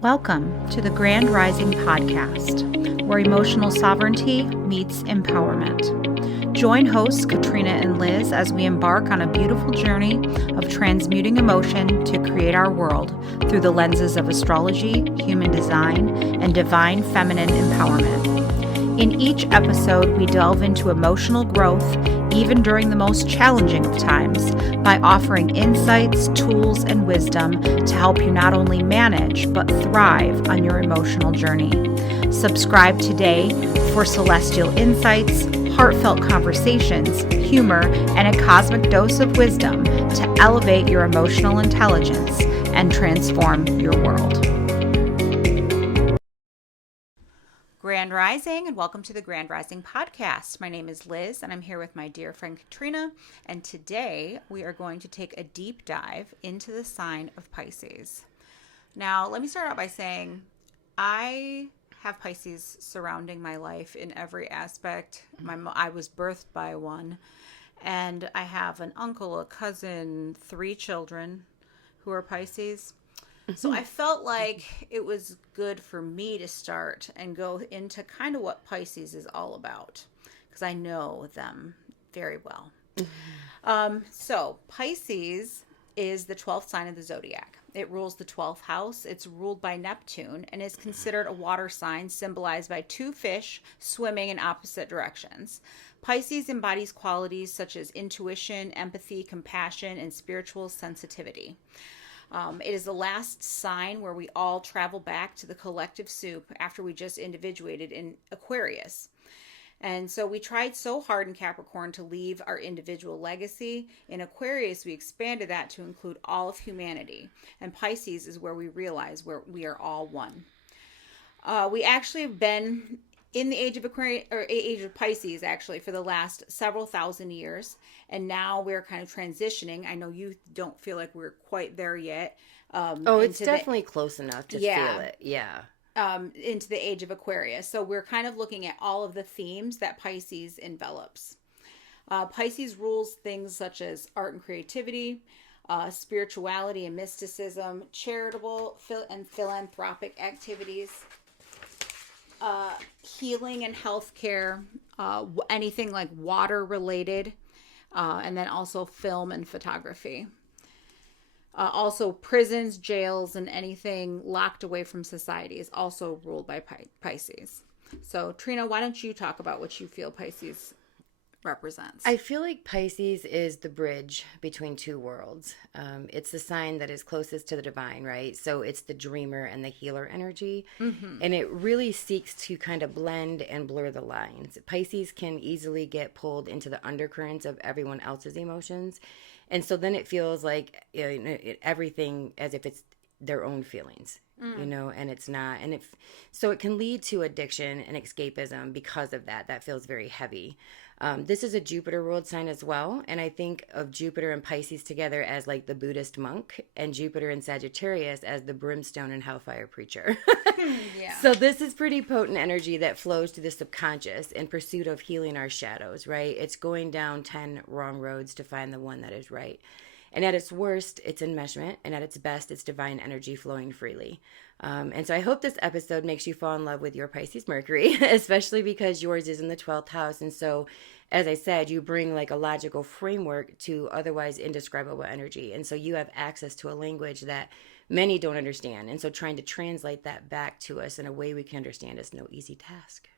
Welcome to the Grand Rising Podcast, where emotional sovereignty meets empowerment. Join hosts Katrina and Liz as we embark on a beautiful journey of transmuting emotion to create our world through the lenses of astrology, human design, and divine feminine empowerment. In each episode, we delve into emotional growth, even during the most challenging of times, by offering insights, tools, and wisdom to help you not only manage, but thrive on your emotional journey. Subscribe today for celestial insights, heartfelt conversations, humor, and a cosmic dose of wisdom to elevate your emotional intelligence and transform your world. Grand Rising, and welcome to the Grand Rising Podcast. My name is Liz, and I'm here with my dear friend Katrina, and today we are going to take a deep dive into the sign of Pisces. Now, let me start out by saying I have Pisces surrounding my life in every aspect. I was birthed by one, and I have an uncle, a cousin, 3 children who are Pisces. So I felt like it was good for me to start and go into kind of what Pisces is all about, because I know them very well. So Pisces is the 12th sign of the zodiac. It rules the 12th house. It's ruled by Neptune and is considered a water sign symbolized by 2 fish swimming in opposite directions. Pisces embodies qualities such as intuition, empathy, compassion, and spiritual sensitivity. It is the last sign where we all travel back to the collective soup after we just individuated in Aquarius. And so we tried so hard in Capricorn to leave our individual legacy. In Aquarius, we expanded that to include all of humanity. And Pisces is where we realize where we are all one. We actually have been in the age of Aquarius, or age of Pisces, actually, for the last several thousand years. And now we're kind of transitioning. I know you don't feel like we're quite there yet. It's definitely close enough to feel it. Yeah. Into the age of Aquarius. So we're kind of looking at all of the themes that Pisces envelops. Pisces rules things such as art and creativity, spirituality and mysticism, charitable and philanthropic activities, healing and healthcare, anything like water related, and then also film and photography. Also prisons, jails, and anything locked away from society is also ruled by Pisces. So Trina, why don't you talk about what you feel Pisces represents? I feel like Pisces is the bridge between 2 worlds. It's the sign that is closest to the divine, right? So it's the dreamer and the healer energy. Mm-hmm. And it really seeks to kind of blend and blur the lines. Pisces can easily get pulled into the undercurrents of everyone else's emotions. And so then it feels like everything as if it's their own feelings, and it's not. And so it can lead to addiction and escapism because of that. That feels very heavy. This is a Jupiter ruled sign as well. And I think of Jupiter and Pisces together as like the Buddhist monk, and Jupiter and Sagittarius as the brimstone and hellfire preacher. Yeah. So this is pretty potent energy that flows to the subconscious in pursuit of healing our shadows, right? It's going down 10 wrong roads to find the one that is right. And at its worst, it's enmeshment, and at its best, it's divine energy flowing freely. And so I hope this episode makes you fall in love with your Pisces Mercury, especially because yours is in the 12th house. And so, as I said, you bring like a logical framework to otherwise indescribable energy. And so you have access to a language that many don't understand. And so trying to translate that back to us in a way we can understand is no easy task.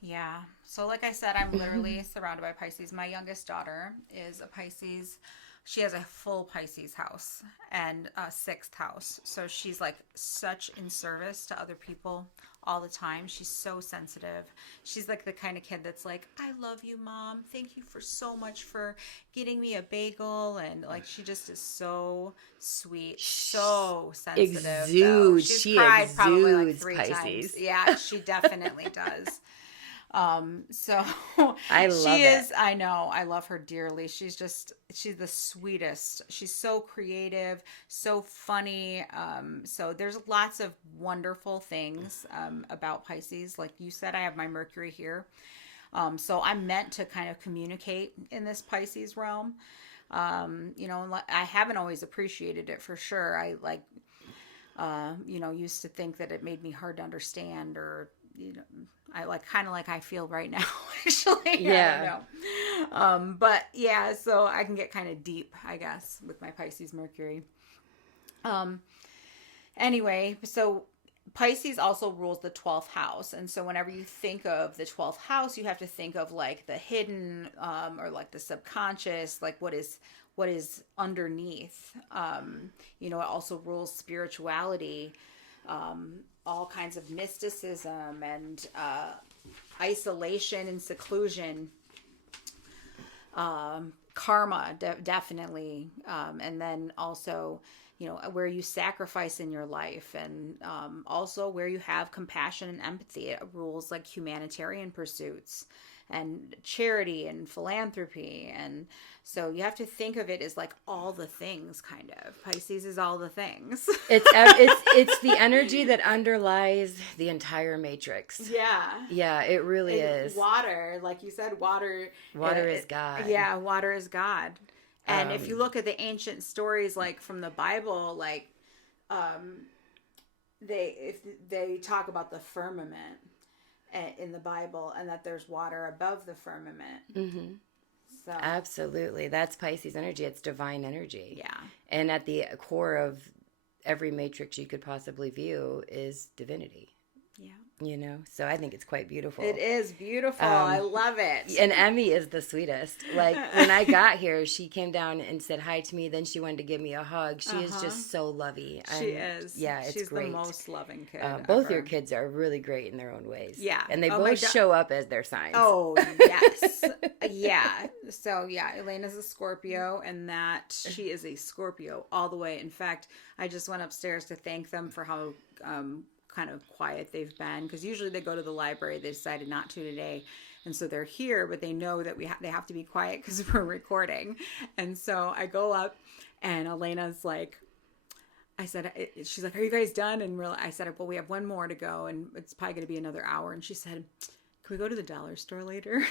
Yeah. So like I said, I'm literally surrounded by Pisces. My youngest daughter is a Pisces. She has a full Pisces house and a 6th house. So she's like such in service to other people all the time. She's so sensitive. She's like the kind of kid that's like, I love you, Mom. Thank you for so much for getting me a bagel. And like, she just is so sweet, so sensitive. Exudes. She's cried probably like 3 Pisces. times. Yeah, she definitely does. So I love it. I know, I love her dearly. She's the sweetest. She's so creative, so funny. So there's lots of wonderful things, about Pisces. Like you said, I have my Mercury here. So I'm meant to kind of communicate in this Pisces realm. I haven't always appreciated it for sure. used to think that it made me hard to understand, or, I kind of like I feel right now, actually. Yeah. I don't know. But yeah, so I can get kind of deep, I guess, with my Pisces Mercury. Anyway, so Pisces also rules the 12th house. And so whenever you think of the 12th house, you have to think of like the hidden, or like the subconscious, like what is underneath. It also rules spirituality, all kinds of mysticism and isolation and seclusion, karma, definitely. And then also, where you sacrifice in your life, and also where you have compassion and empathy. It rules like humanitarian pursuits and charity and philanthropy. And so you have to think of it as like all the things, kind of. Pisces is all the things. It's the energy that underlies the entire matrix. Yeah. Yeah, it really is. Water, like you said, water. Water is God. Yeah, water is God. And if you look at the ancient stories, like from the Bible, like they talk about the firmament in the Bible, and that there's water above the firmament. Mm-hmm. So absolutely, that's Pisces energy. It's divine energy. Yeah. And at the core of every matrix you could possibly view is divinity. Yeah. So I think it's quite beautiful. It is beautiful. I love it. And Emmy is the sweetest. Like, when I got here, she came down and said hi to me. Then she wanted to give me a hug. She is just so lovey. She is. Yeah, it's She's great. the most loving kid both ever. your kids are really great in their own ways. Yeah. And they both show up as their signs. Oh, yes. Yeah. So, yeah, Elena's a Scorpio, and that she is a Scorpio all the way. In fact, I just went upstairs to thank them for how kind of quiet they've been, because usually they go to the library. They decided not to today, and so they're here, but they know that they have to be quiet because we're recording. And so I go up, and Elena's like, she's like, "Are you guys done?" And I said, "Well, we have one more to go, and it's probably going to be another hour." And she said, "Can we go to the dollar store later?"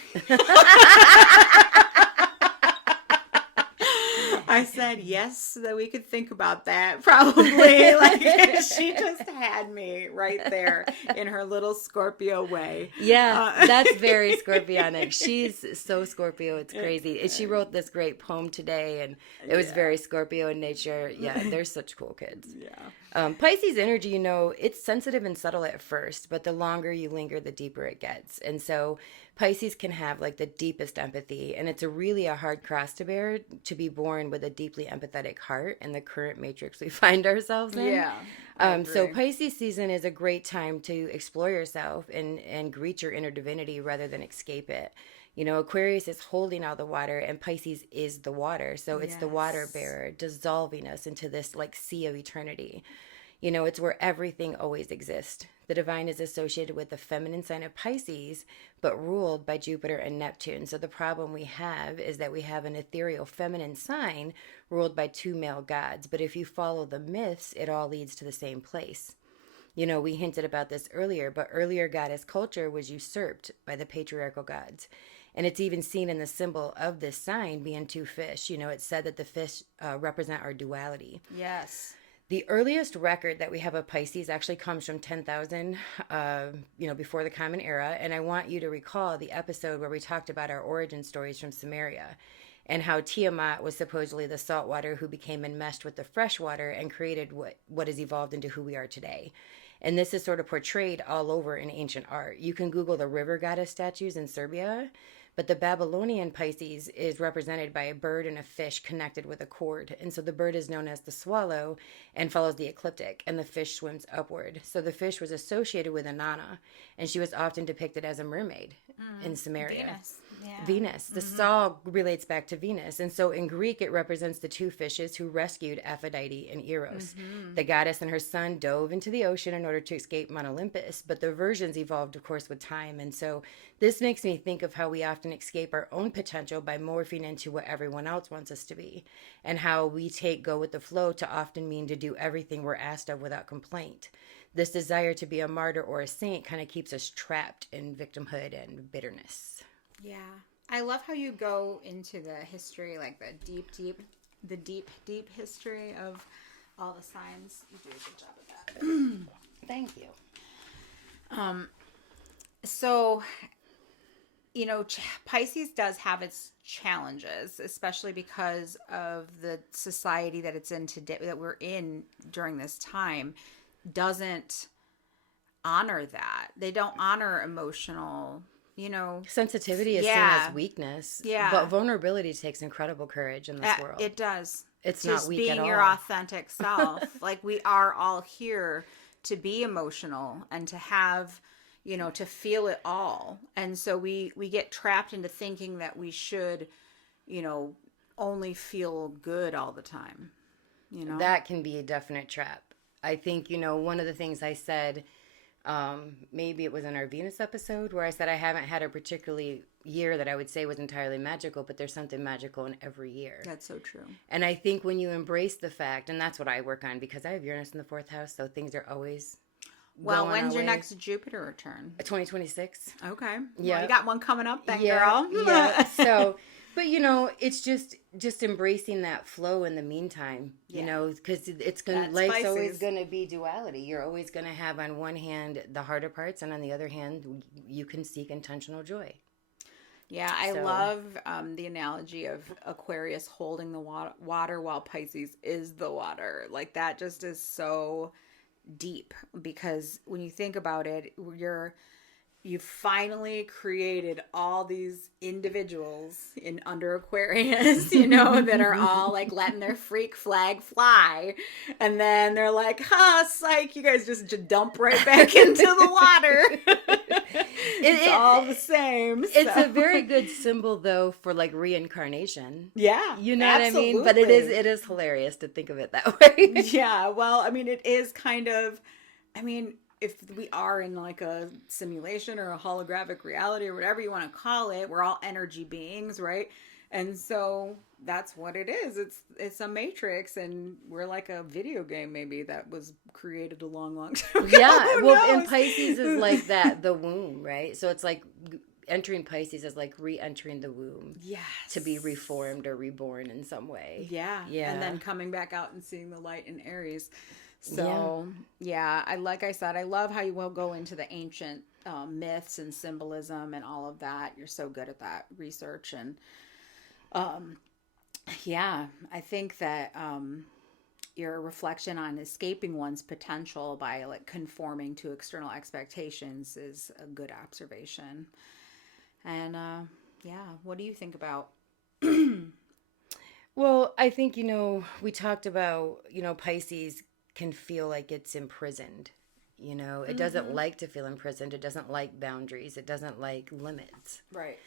I said, yes, that we could think about that, probably. Like, she just had me right there in her little Scorpio way. Yeah, that's very Scorpionic. She's so Scorpio, it's crazy. She wrote this great poem today, and it was very Scorpio in nature. Yeah, they're such cool kids. Yeah. Pisces energy, it's sensitive and subtle at first, but the longer you linger, the deeper it gets. And so Pisces can have like the deepest empathy, and it's really a hard cross to bear to be born with a deeply empathetic heart in the current matrix we find ourselves in. Yeah. So Pisces season is a great time to explore yourself and greet your inner divinity rather than escape it. Aquarius is holding all the water, and Pisces is the water. So it's the water bearer dissolving us into this like sea of eternity. It's where everything always exists. The divine is associated with the feminine sign of Pisces, but ruled by Jupiter and Neptune. So the problem we have is that we have an ethereal feminine sign ruled by two male gods. But if you follow the myths, it all leads to the same place. We hinted about this earlier, but earlier goddess culture was usurped by the patriarchal gods. And it's even seen in the symbol of this sign being two fish. It's said that the fish represent our duality. Yes. The earliest record that we have of Pisces actually comes from 10,000, before the Common Era. And I want you to recall the episode where we talked about our origin stories from Sumeria, and how Tiamat was supposedly the salt water who became enmeshed with the fresh water and created what has evolved into who we are today. And this is sort of portrayed all over in ancient art. You can Google the river goddess statues in Serbia, but the Babylonian Pisces is represented by a bird and a fish connected with a cord. And so the bird is known as the swallow and follows the ecliptic, and the fish swims upward. So the fish was associated with Inanna, and she was often depicted as a mermaid in Sumeria. Venus. Yeah. Venus. The saw relates back to Venus. And so in Greek, it represents the two fishes who rescued Aphrodite and Eros. The goddess and her son dove into the ocean in order to escape Mount Olympus, but the versions evolved, of course, with time. And so this makes me think of how we often escape our own potential by morphing into what everyone else wants us to be, and how we take go with the flow to often mean to do everything we're asked of without complaint. This desire to be a martyr or a saint kind of keeps us trapped in victimhood and bitterness. Yeah. I love how you go into the history, like the deep history of all the signs. You do a good job of that. Thank you. So, Pisces does have its challenges, especially because of the society that it's in today, that we're in during this time, doesn't honor that. They don't honor emotional, Sensitivity is seen as weakness. Yeah. But vulnerability takes incredible courage in this world. It does. It's just not weak being at all. Your authentic self. Like, we are all here to be emotional and to have, to feel it all. And so we get trapped into thinking that we should, only feel good all the time. That can be a definite trap. I think, one of the things I said, maybe it was in our Venus episode, where I said I haven't had a particularly year that I would say was entirely magical, but there's something magical in every year. That's so true. And I think when you embrace the fact, and that's what I work on, because I have Uranus in the 4th house, so things are always Well, when's your next Jupiter return? 2026. Okay. Yeah. Well, you got one coming up then, girl. Yeah. So, but it's just embracing that flow in the meantime, because life's always going to be duality. You're always going to have on one hand the harder parts, and on the other hand, you can seek intentional joy. Yeah, I love the analogy of Aquarius holding the water while Pisces is the water. Like, that just is so deep, because when you think about it, you finally created all these individuals under Aquarius, that are all like letting their freak flag fly. And then they're like, psych, you guys just dump right back into the water. It's all the same. It's a very good symbol, though, for like reincarnation. Yeah. You know absolutely. What I mean? But it is hilarious to think of it that way. Yeah. Well, I mean, it is kind of, if we are in like a simulation or a holographic reality or whatever you want to call it, we're all energy beings, right? And so that's what it is. It's a matrix, and we're like a video game maybe that was created a long, long time ago. Yeah, well, and Pisces is like that, the womb, right? So it's like entering Pisces is like re-entering the womb. Yes. To be reformed or reborn in some way. Yeah. Yeah. And then coming back out and seeing the light in Aries. So, yeah, I love how you will go into the ancient myths and symbolism and all of that. You're so good at that research. And, I think that your reflection on escaping one's potential by like conforming to external expectations is a good observation. And, what do you think about? Well, I think, we talked about, Pisces can feel like it's imprisoned. It doesn't like to feel imprisoned. It doesn't like boundaries. It doesn't like limits. Right.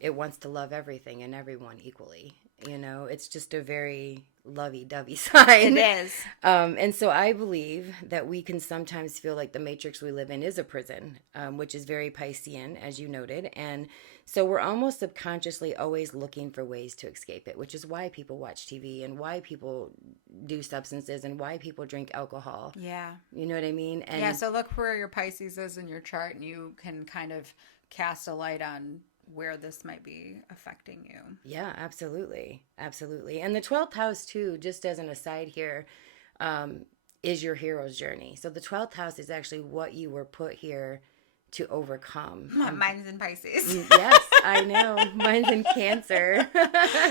It wants to love everything and everyone equally. It's just a very lovey-dovey sign. It is. And so I believe that we can sometimes feel like the matrix we live in is a prison, which is very Piscean, as you noted. And so we're almost subconsciously always looking for ways to escape it, which is why people watch TV and why people do substances and why people drink alcohol. Yeah. You know what I mean? And so look where your Pisces is in your chart, and you can kind of cast a light on where this might be affecting you. Yeah, absolutely. Absolutely. And the 12th house too, just as an aside here, is your hero's journey. So the 12th house is actually what you were put here to overcome. Mine's in Pisces. Yes, I know. Mine's in Cancer.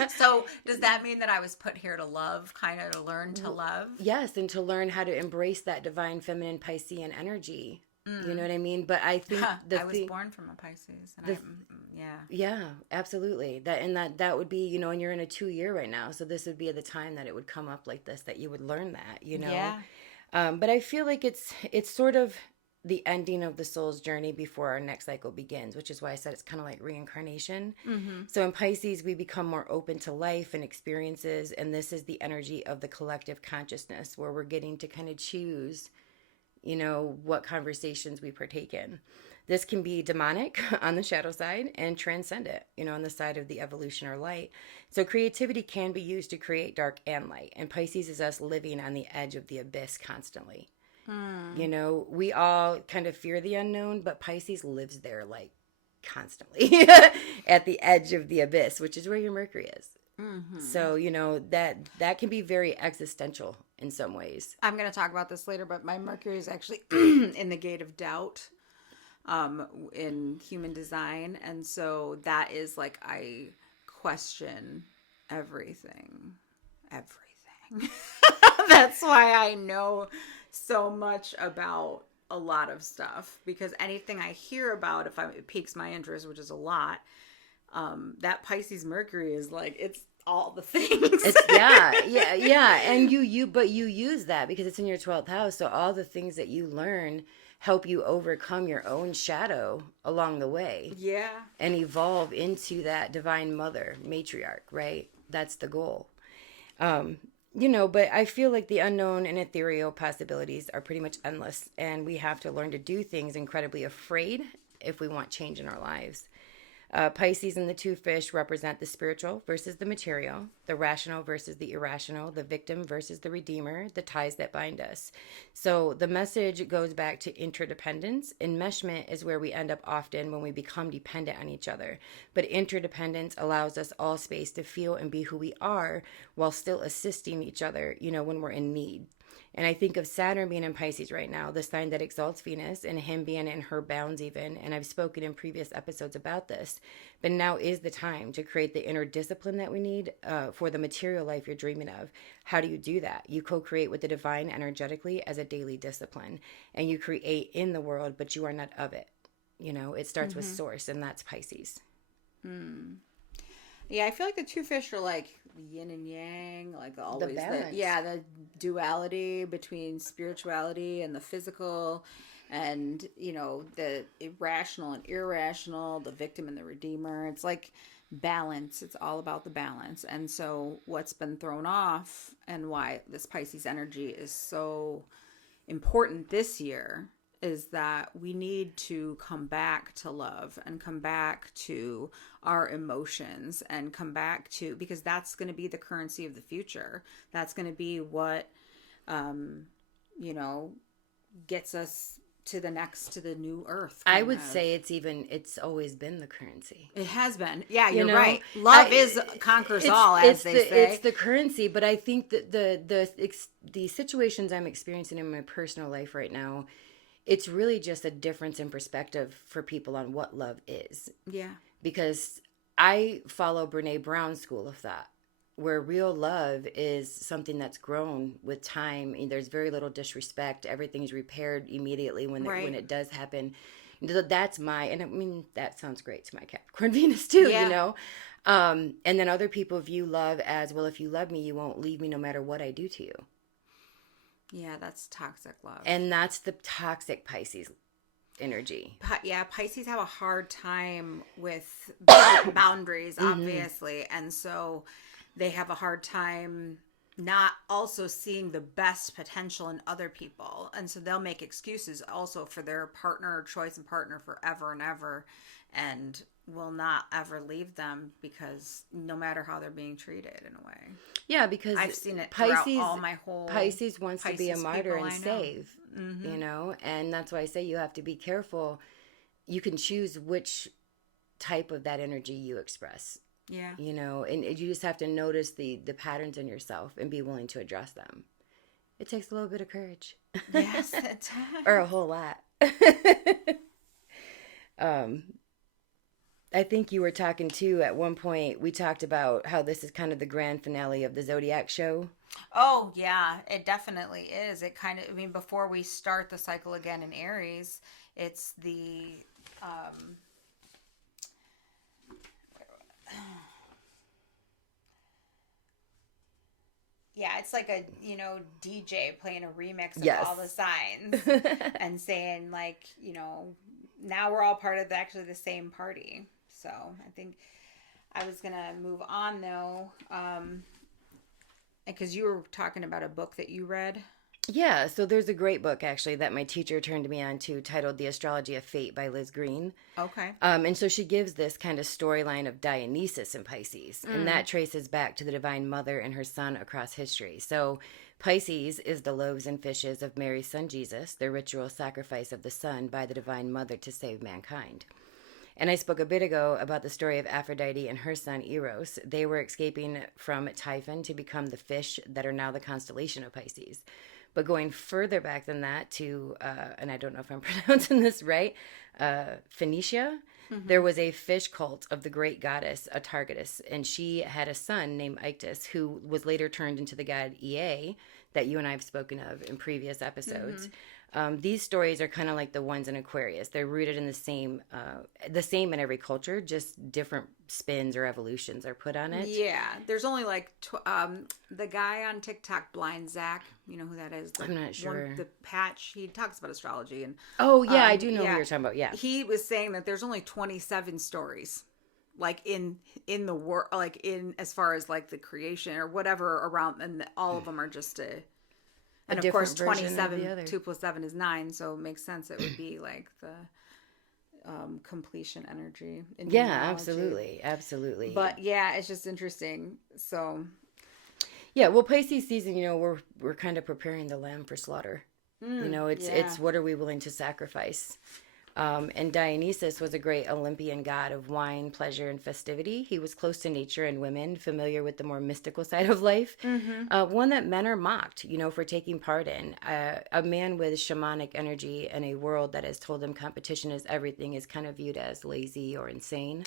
So does that mean that I was put here to love, kind of to learn to love? Yes, and to learn how to embrace that divine feminine Piscean energy. You know what I mean? But I think I was born from a Pisces, and yeah, absolutely. That would be, and you're in a 2-year right now, so this would be the time that it would come up like this, that you would learn that, Yeah. But I feel like it's sort of the ending of the soul's journey before our next cycle begins, which is why I said it's kind of like reincarnation. Mm-hmm. So in Pisces, we become more open to life and experiences, and this is the energy of the collective consciousness, where we're getting to kind of choose what conversations we partake in. This can be demonic on the shadow side and transcendent, on the side of the evolution or light. So creativity can be used to create dark and light. And Pisces is us living on the edge of the abyss constantly. We all kind of fear the unknown, but Pisces lives there like constantly at the edge of the abyss, which is where your Mercury is. So, that can be very existential in some ways. I'm going to talk about this later, but my Mercury is actually in the gate of doubt in human design. And so that is like, I question everything. Everything. That's why I know so much about a lot of stuff, because anything I hear about, it piques my interest, which is a lot, that Pisces Mercury is like, it's all the things. Yeah. And you use that because it's in your 12th house. So all the things that you learn help you overcome your own shadow along the way. Yeah. And evolve into that divine mother, matriarch, right? That's the goal. But I feel like the unknown and ethereal possibilities are pretty much endless, and we have to learn to do things incredibly afraid if we want change in our lives. Pisces and the two fish represent the spiritual versus the material, the rational versus the irrational, the victim versus the redeemer, the ties that bind us. So the message goes back to interdependence. Enmeshment is where we end up often when we become dependent on each other. But interdependence allows us all space to feel and be who we are while still assisting each other, when we're in need. And I think of Saturn being in Pisces right now, the sign that exalts Venus, and him being in her bounds even. And I've spoken in previous episodes about this. But now is the time to create the inner discipline that we need for the material life you're dreaming of. How do you do that? You co-create with the divine energetically as a daily discipline. And you create in the world, but you are not of it. It starts with source, and that's Pisces. Yeah, I feel like the two fish are like yin and yang, like always. The balance. The duality between spirituality and the physical, and the irrational and irrational, the victim and the redeemer. It's like balance. It's all about the balance. And so what's been thrown off, and why this Pisces energy is so important this year, is that we need to come back to love and come back to our emotions and come back to, because that's going to be the currency of the future. That's going to be what, gets us to the new earth. I would say it's always been the currency. It has been. Yeah, you're right. Love conquers all, as they say. It's the currency, but I think that the situations I'm experiencing in my personal life right now, it's really just a difference in perspective for people on what love is. Yeah. Because I follow Brene Brown's school of thought, where real love is something that's grown with time. There's very little disrespect. Everything's repaired immediately when it does happen. That's that sounds great to my Capricorn Venus too, And then other people view love as, well, if you love me, you won't leave me no matter what I do to you. Yeah, that's toxic love. And that's the toxic Pisces energy. Pisces have a hard time with boundaries, obviously. And so they have a hard time not also seeing the best potential in other people. And so they'll make excuses also for their partner or choice and partner forever and ever, and will not ever leave them, because no matter how they're being treated in a way. Yeah, because I've seen it throughout all my whole Pisces wants to be a martyr and save, Mm-hmm. And that's why I say you have to be careful. You can choose which type of that energy you express. Yeah. And you just have to notice the patterns in yourself and be willing to address them. It takes a little bit of courage. Yes, it does. Or a whole lot. I think you were talking too, at one point, we talked about how this is kind of the grand finale of the zodiac show. Oh, yeah, it definitely is. It kind of, before we start the cycle again in Aries, it's the, it's like a, DJ playing a remix of all the signs and saying, like, now we're all part of actually the same party. So I think I was going to move on, though, because you were talking about a book that you read. Yeah, so there's a great book, actually, that my teacher turned me on to, titled The Astrology of Fate by Liz Green. Okay. And so she gives this kind of storyline of Dionysus in Pisces, and that traces back to the Divine Mother and her son across history. So Pisces is the loaves and fishes of Mary's son Jesus, the ritual sacrifice of the son by the Divine Mother to save mankind. And I spoke a bit ago about the story of Aphrodite and her son Eros. They were escaping from Typhon to become the fish that are now the constellation of Pisces. But going further back than that to, and I don't know if I'm pronouncing this right, Phoenicia, there was a fish cult of the great goddess Atargatis, and she had a son named Ichthys, who was later turned into the god Ea, that you and I have spoken of in previous episodes. These stories are kind of like the ones in Aquarius. They're rooted in the same in every culture, just different spins or evolutions are put on it. Yeah, there's only like the guy on TikTok, Blind Zach. You know who that is? I'm not sure. The Patch. He talks about astrology and. Oh yeah, I do know who you're talking about. Yeah, he was saying that there's only 27 stories, like in the world, like in as far as like the creation or whatever around, and all of them are just and of course, 27, 2 plus 7 is 9, so it makes sense it would be like the completion energy. Yeah, absolutely. Absolutely. But yeah, it's just interesting. So. Yeah, well, Pisces season, we're kind of preparing the lamb for slaughter. It's what are we willing to sacrifice? And Dionysus was a great Olympian god of wine, pleasure, and festivity. He was close to nature and women, familiar with the more mystical side of life. One that men are mocked, for taking part in. A man with shamanic energy in a world that has told him competition is everything is kind of viewed as lazy or insane.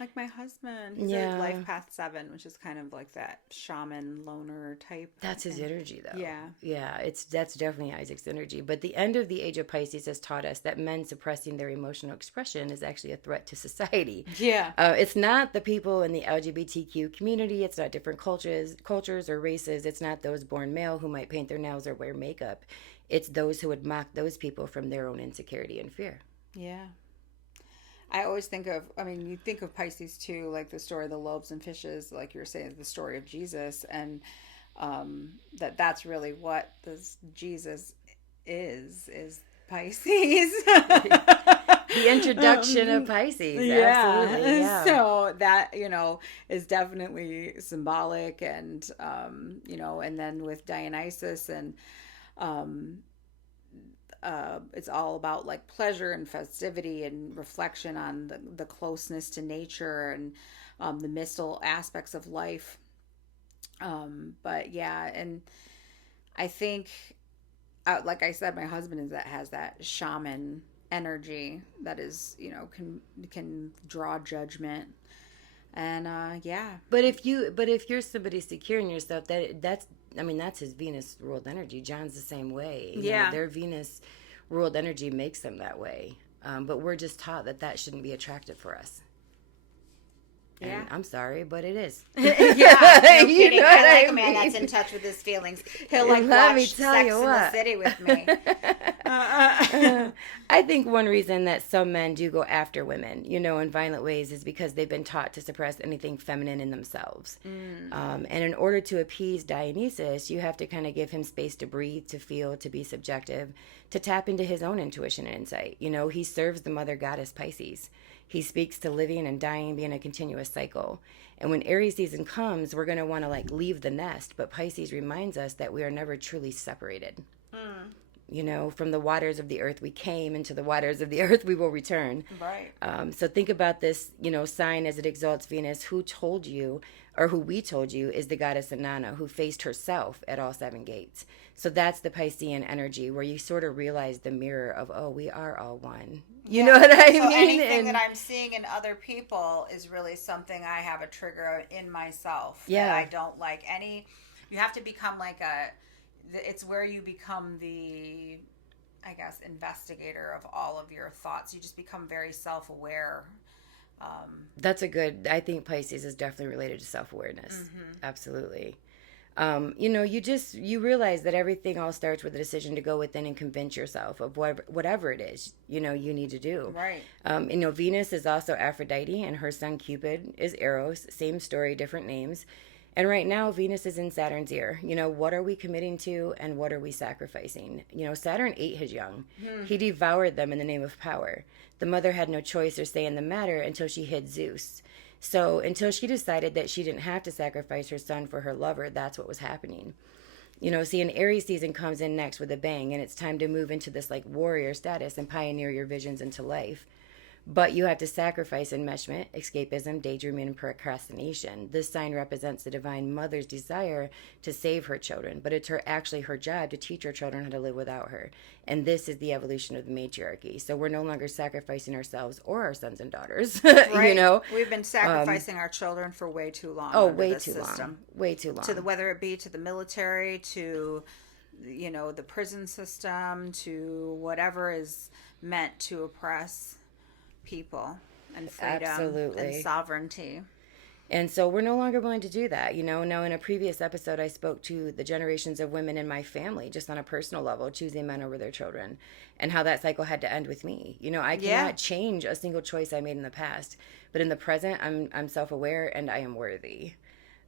Like my husband. He's a life path 7, which is kind of like that shaman loner type. That's his energy, though. Yeah. Yeah, that's definitely Isaac's energy. But the end of the age of Pisces has taught us that men suppressing their emotional expression is actually a threat to society. Yeah. It's not the people in the LGBTQ community. It's not different cultures or races. It's not those born male who might paint their nails or wear makeup. It's those who would mock those people from their own insecurity and fear. Yeah. I always think of, you think of Pisces too, like the story of the loaves and fishes, like you were saying, the story of Jesus, and that's really what this Jesus is Pisces. The introduction of Pisces. Yeah. Absolutely. Yeah. So that, is definitely symbolic, and, and then with Dionysus and, it's all about like pleasure and festivity and reflection on the closeness to nature and the mystical aspects of life. But yeah, and I think, like I said, my husband has that shaman energy that is, can draw judgment. And But if you're somebody secure in yourself, that's his Venus ruled energy. John's the same way. Their Venus ruled energy makes them that way. But we're just taught that shouldn't be attractive for us. And yeah. I'm sorry, but it is. Yeah, no kidding. I like a man mean? that's in touch with his feelings. He'll watch Sex in the City with me. I think one reason that some men do go after women, in violent ways is because they've been taught to suppress anything feminine in themselves. And in order to appease Dionysus, you have to kind of give him space to breathe, to feel, to be subjective, to tap into his own intuition and insight. He serves the mother goddess Pisces. He speaks to living and dying being a continuous cycle. And when Aries season comes, we're going to want to leave the nest. But Pisces reminds us that we are never truly separated. From the waters of the earth we came, into the waters of the earth we will return. Right. So think about this, sign as it exalts Venus. Who we told you is the goddess Inanna, who faced herself at all 7 gates. So that's the Piscean energy, where you sort of realize the mirror of, we are all one. You know what I mean? So anything that I'm seeing in other people is really something I have a trigger in myself. Yeah. That I don't like. You have to become it's where you become the, I guess, investigator of all of your thoughts. You just become very self-aware. I think Pisces is definitely related to self-awareness. Absolutely. You realize that everything all starts with a decision to go within and convince yourself of whatever it is, you need to do. Right. Venus is also Aphrodite, and her son Cupid is Eros. Same story, different names. And right now, Venus is in Saturn's ear. What are we committing to and what are we sacrificing? Saturn ate his young. He devoured them in the name of power. The mother had no choice or say in the matter until she hid Zeus. So until she decided that she didn't have to sacrifice her son for her lover, that's what was happening. An Aries season comes in next with a bang, and it's time to move into this warrior status and pioneer your visions into life. But you have to sacrifice enmeshment, escapism, daydreaming, and procrastination. This sign represents the divine mother's desire to save her children, but it's actually her job to teach her children how to live without her. And this is the evolution of the matriarchy. So we're no longer sacrificing ourselves or our sons and daughters. Right. You know, we've been sacrificing our children for way too long. Oh, under way this too system. long. Way too long. Whether it be to the military, to the prison system, to whatever is meant to oppress people and freedom Absolutely. and sovereignty. And so we're no longer willing to do that. Now in a previous episode, I spoke to the generations of women in my family, just on a personal level, choosing men over their children, and how that cycle had to end with me. I cannot change a single choice I made in the past, but in the present, I'm self-aware and I am worthy.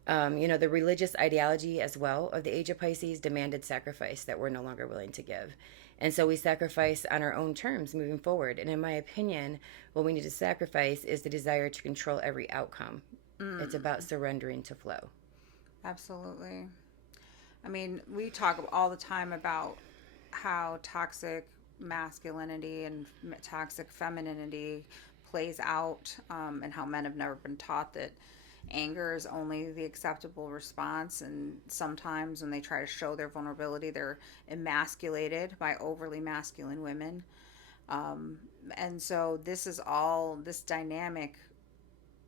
The religious ideology as well of the age of Pisces demanded sacrifice that we're no longer willing to give. And so we sacrifice on our own terms moving forward. And in my opinion, what we need to sacrifice is the desire to control every outcome. It's about surrendering to flow. Absolutely. I mean, we talk all the time about how toxic masculinity and toxic femininity plays out, and how men have never been taught that anger is only the acceptable response, and sometimes when they try to show their vulnerability, they're emasculated by overly masculine women. And so this dynamic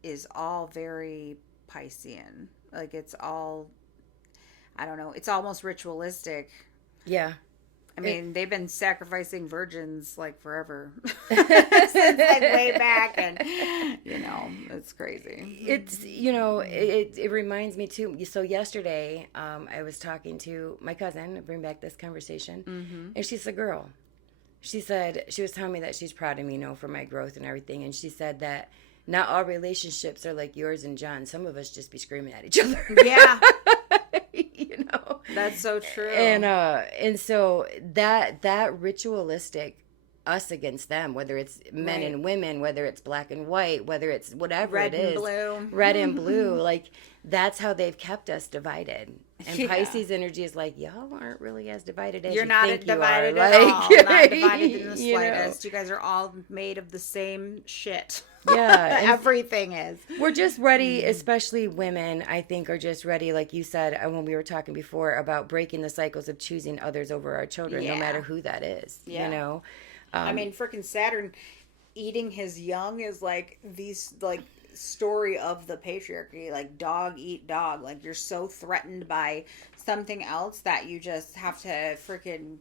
is all very Piscean. Like, it's all, I don't know, it's almost ritualistic. Yeah. I mean, they've been sacrificing virgins like forever. Since like way back, and it's crazy. It's it reminds me too. So yesterday, I was talking to my cousin, bring back this conversation, and she's a girl. She said, she was telling me that she's proud of me, for my growth and everything, and she said that not all relationships are like yours and John. Some of us just be screaming at each other. Yeah. That's so true. And so that ritualistic us against them, whether it's men and women, whether it's black and white, whether it's whatever red it is, red and blue, like that's how they've kept us divided. And Pisces energy is like, y'all aren't really as divided as you're you not think divided you are. at all. Not divided in the slightest. You guys are all made of the same shit. Yeah. Everything is. We're just ready, especially women, I think, are just ready, like you said, when we were talking before, about breaking the cycles of choosing others over our children, no matter who that is, I mean, freaking Saturn eating his young is like these, like, story of the patriarchy, like dog eat dog. Like, you're so threatened by something else that you just have to freaking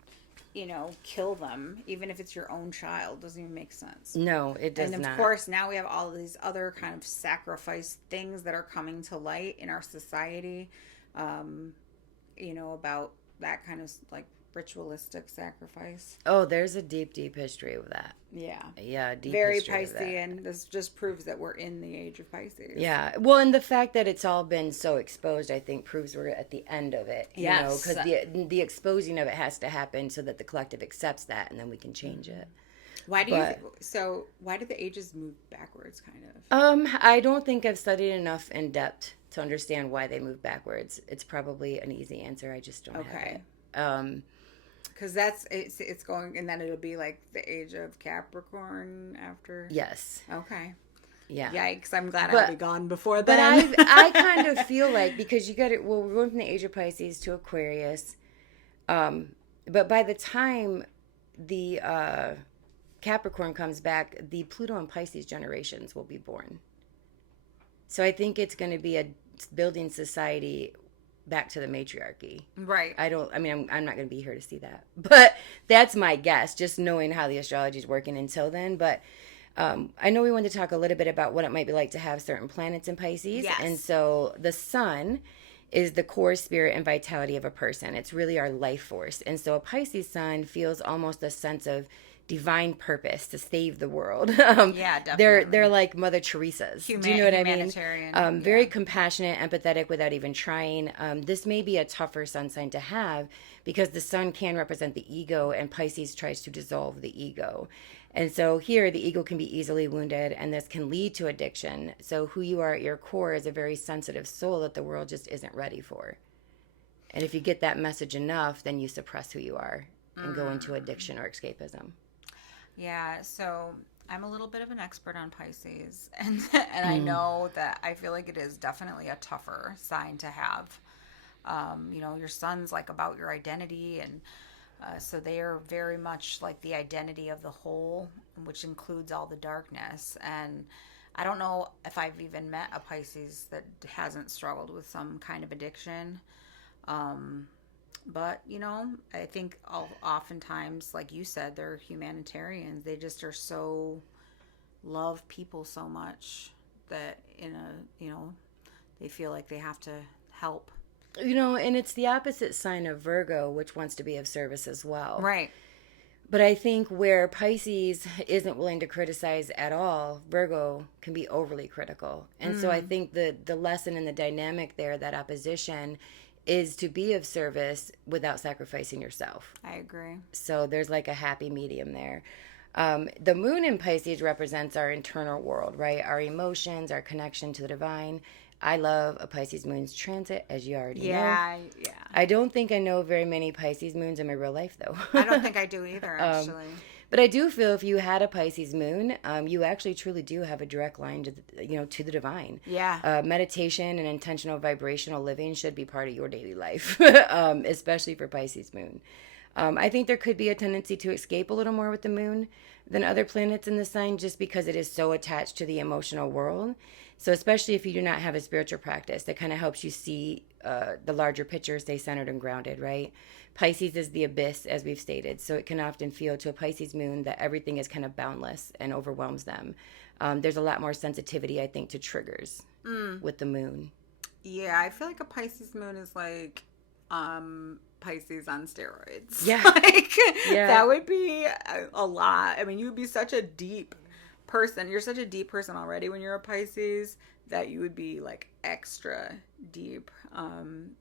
kill them, even if it's your own child. Doesn't even make sense. No, it does not. And of course, now we have all of these other kind of sacrifice things that are coming to light in our society, about that kind of like ritualistic sacrifice. Oh, there's a deep history of that. Yeah, deep very history Piscean. This just proves that we're in the age of Pisces. Yeah, well, and the fact that it's all been so exposed, I think, proves we're at the end of it. Yes, because the exposing of it has to happen so that the collective accepts that, and then we can change it. Why do the ages move backwards, kind of? I don't think I've studied enough in depth to understand why they move backwards. It's probably an easy answer. I just don't have it. Because it's going, and then it'll be like the age of Capricorn after. Yes. Okay. Yeah. Yikes! I'm glad I'll be gone before then. But I kind of feel like, because you got it. Well, we're going from the age of Pisces to Aquarius, but by the time the Capricorn comes back, the Pluto and Pisces generations will be born. So I think it's going to be a building society back to the matriarchy. Right. I'm not going to be here to see that. But that's my guess, just knowing how the astrology is working until then. But I know we wanted to talk a little bit about what it might be like to have certain planets in Pisces. Yes. And so the sun is the core spirit and vitality of a person. It's really our life force. And so a Pisces sun feels almost a sense of divine purpose to save the world. Yeah, definitely. They're like Mother Teresa's. Do you know what I mean? Very compassionate, empathetic without even trying. This may be a tougher sun sign to have because the sun can represent the ego, and Pisces tries to dissolve the ego. And so here, the ego can be easily wounded, and this can lead to addiction. So who you are at your core is a very sensitive soul that the world just isn't ready for. And if you get that message enough, then you suppress who you are and go into addiction or escapism. Yeah, so I'm a little bit of an expert on Pisces, and I know that I feel like it is definitely a tougher sign to have. Your sun's like about your identity, and so they are very much like the identity of the whole, which includes all the darkness. And I don't know if I've even met a Pisces that hasn't struggled with some kind of addiction. Um, but I think oftentimes, like you said, they're humanitarians. They just are so love people so much that they feel like they have to help. And it's the opposite sign of Virgo, which wants to be of service as well. Right. But I think where Pisces isn't willing to criticize at all, Virgo can be overly critical. And so I think the lesson and the dynamic there, that opposition, is to be of service without sacrificing yourself. I agree. So there's like a happy medium there. The moon in Pisces represents our internal world, right? Our emotions, our connection to the divine. I love a Pisces moon's transit, as you already know. Yeah. I don't think I know very many Pisces moons in my real life, though. I don't think I do either, actually. But I do feel if you had a Pisces moon, you actually truly do have a direct line to the divine. Yeah. Meditation and intentional vibrational living should be part of your daily life, especially for Pisces moon. I think there could be a tendency to escape a little more with the moon than other planets in the sign, just because it is so attached to the emotional world. So especially if you do not have a spiritual practice, that kind of helps you see the larger picture, stay centered and grounded, right? Pisces is the abyss, as we've stated. So it can often feel to a Pisces moon that everything is kind of boundless and overwhelms them. There's a lot more sensitivity, I think, to triggers with the moon. Yeah, I feel like a Pisces moon is like Pisces on steroids. Yeah. That would be a lot. I mean, you would be such a deep person. You're such a deep person already when you're a Pisces that you would be like extra deep. And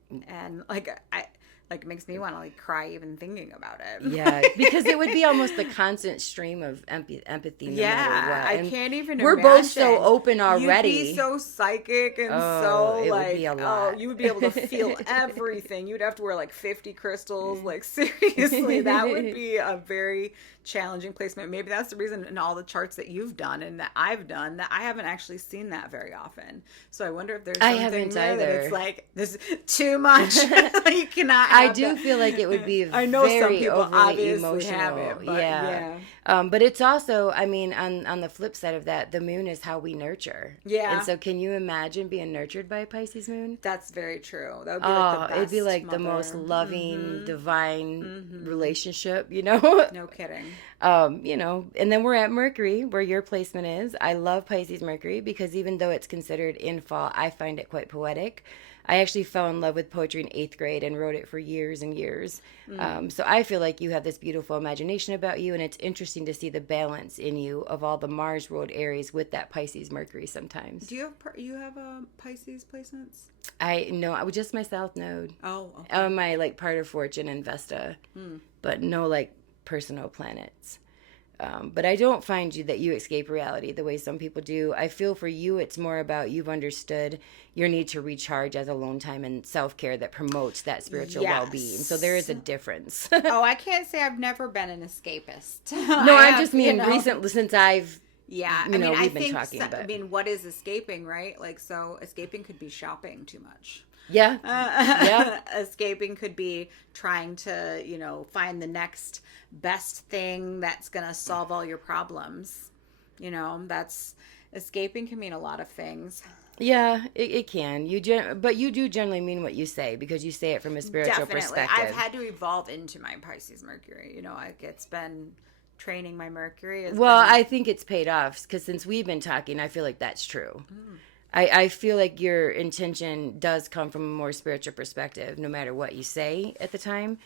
it makes me want to like cry even thinking about it. Yeah, because it would be almost the constant stream of empathy. No matter what. I can't even. We're both so open already. You'd be so psychic and it would be a lot. You would be able to feel everything. You'd have to wear like 50 crystals. Like seriously, that would be a very challenging placement. Maybe that's the reason in all the charts that you've done and that I've done that I haven't actually seen that very often. So I wonder if there's something there that it's like this is too much. You cannot. I do feel like it would be I know very some people overly obviously emotional. have it, but yeah. But it's also, I mean, on the flip side of that, the moon is how we nurture. Yeah. And so can you imagine being nurtured by a Pisces moon? That's very true. That would be like the best it'd be like mother. the most loving, divine relationship, No kidding. And then we're at Mercury, where your placement is. I love Pisces Mercury because even though it's considered in fall, I find it quite poetic. I actually fell in love with poetry in 8th grade and wrote it for years and years. So I feel like you have this beautiful imagination about you, and it's interesting to see the balance in you of all the Mars ruled Aries with that Pisces Mercury sometimes. Do you have Pisces placements? I was just my South Node. Oh, okay. My like part of Fortune and Vesta, but no like personal planets. But I don't find that you escape reality the way some people do. I feel for you, it's more about you've understood your need to recharge as alone time and self-care that promotes that spiritual well-being. So there is a difference. I can't say I've never been an escapist. No, I just mean recently since I've we've been talking about. I mean, what is escaping, right? Like, so escaping could be shopping too much. Yeah. Escaping could be trying to, find the next best thing that's going to solve all your problems. That's escaping can mean a lot of things. Yeah, it can. But you do generally mean what you say because you say it from a spiritual perspective. I've had to evolve into my Pisces Mercury. It's been training my Mercury. I think it's paid off because since we've been talking, I feel like that's true. I feel like your intention does come from a more spiritual perspective, no matter what you say at the time.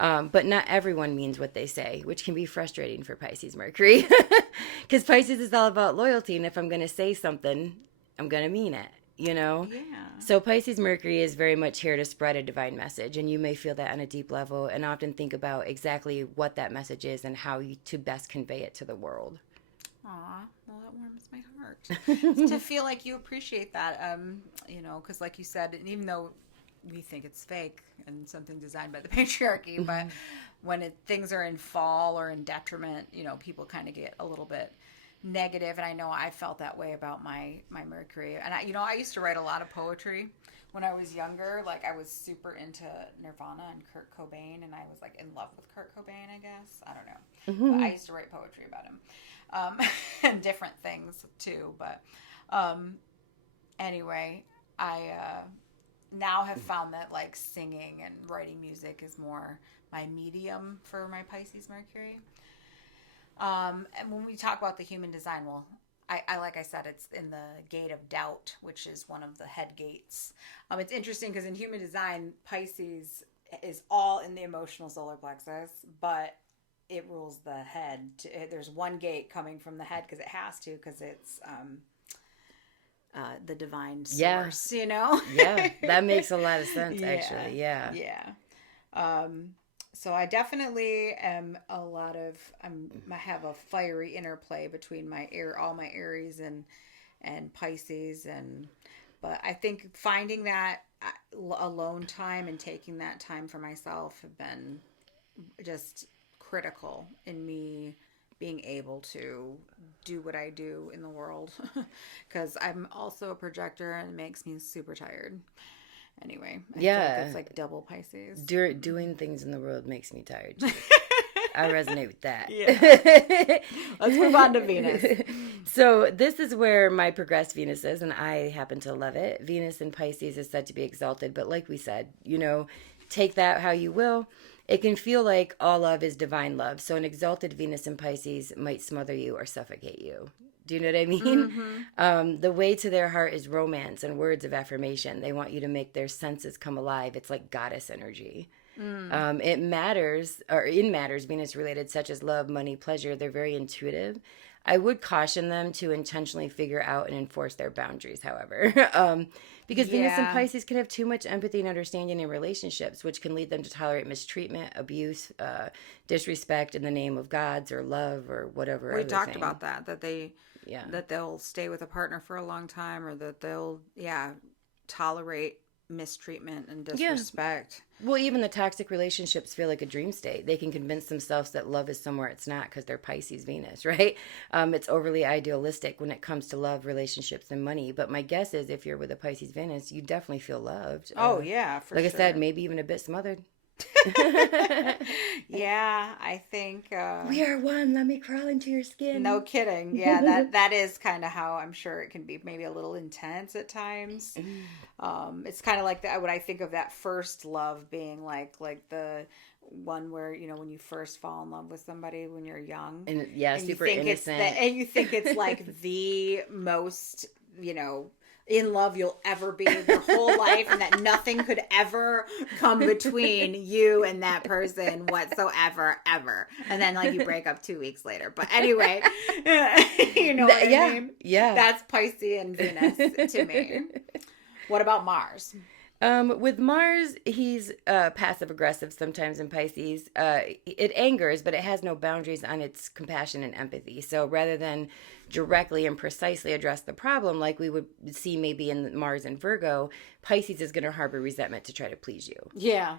But not everyone means what they say, which can be frustrating for Pisces Mercury. Because Pisces is all about loyalty, and if I'm going to say something, I'm going to mean it, Yeah. So Pisces Mercury is very much here to spread a divine message, and you may feel that on a deep level and often think about exactly what that message is and how to best convey it to the world. Aw, well, that warms my heart to feel like you appreciate that, because like you said, even though we think it's fake and something designed by the patriarchy. But when things are in fall or in detriment, people kind of get a little bit negative. And I know I felt that way about my Mercury. And I used to write a lot of poetry when I was younger. Like, I was super into Nirvana and Kurt Cobain, and I was like in love with Kurt Cobain, I guess. I don't know. But I used to write poetry about him, and different things too. But anyway, I now have found that like singing and writing music is more my medium for my Pisces Mercury. And when we talk about the human design, well, I like I said, it's in the gate of doubt, which is one of the head gates. It's interesting because in human design, Pisces is all in the emotional solar plexus, but it rules the head. There's one gate coming from the head because it has to, because it's the divine source, Yeah, that makes a lot of sense, actually. Yeah. So I definitely am I have a fiery interplay between all my Aries and Pisces, but I think finding that alone time and taking that time for myself have been just critical in me being able to do what I do in the world, because I'm also a projector and it makes me super tired. Anyway, I feel like it's like double Pisces. Doing things in the world makes me tired too. I resonate with that. Yeah. Let's move on to Venus. So this is where my progressed Venus is, and I happen to love it. Venus in Pisces is said to be exalted, but like we said, take that how you will. It can feel like all love is divine love. So an exalted Venus in Pisces might smother you or suffocate you. Do you know what I mean? The way to their heart is romance and words of affirmation. They want you to make their senses come alive. It's like goddess energy. In matters, Venus related, such as love, money, pleasure, they're very intuitive. I would caution them to intentionally figure out and enforce their boundaries, however. Because Venus and Pisces can have too much empathy and understanding in relationships, which can lead them to tolerate mistreatment, abuse, disrespect in the name of gods or love or whatever. We talked about that that they'll stay with a partner for a long time, or that they'll tolerate mistreatment and disrespect. Well, even the toxic relationships feel like a dream state. They can convince themselves that love is somewhere it's not because they're Pisces Venus, right? It's overly idealistic when it comes to love, relationships, and money. But my guess is if you're with a Pisces Venus, you definitely feel loved. For sure. Like I said, maybe even a bit smothered. I think we are one. Let me crawl into your skin. No kidding. Yeah, that is kind of how I'm sure it can be, maybe a little intense at times. It's kind of like that. What I think of that first love being like the one where when you first fall in love with somebody when you're young, and super innocent, and you think it's like the most in love you'll ever be in your whole life, and that nothing could ever come between you and that person whatsoever, ever. And then you break up 2 weeks later. But anyway, what I mean? Yeah. That's Piscean Venus to me. What about Mars? With Mars, he's passive aggressive sometimes in Pisces. It angers, but it has no boundaries on its compassion and empathy. So rather than directly and precisely address the problem like we would see maybe in Mars and Virgo, Pisces is going to harbor resentment to try to please you. Yeah.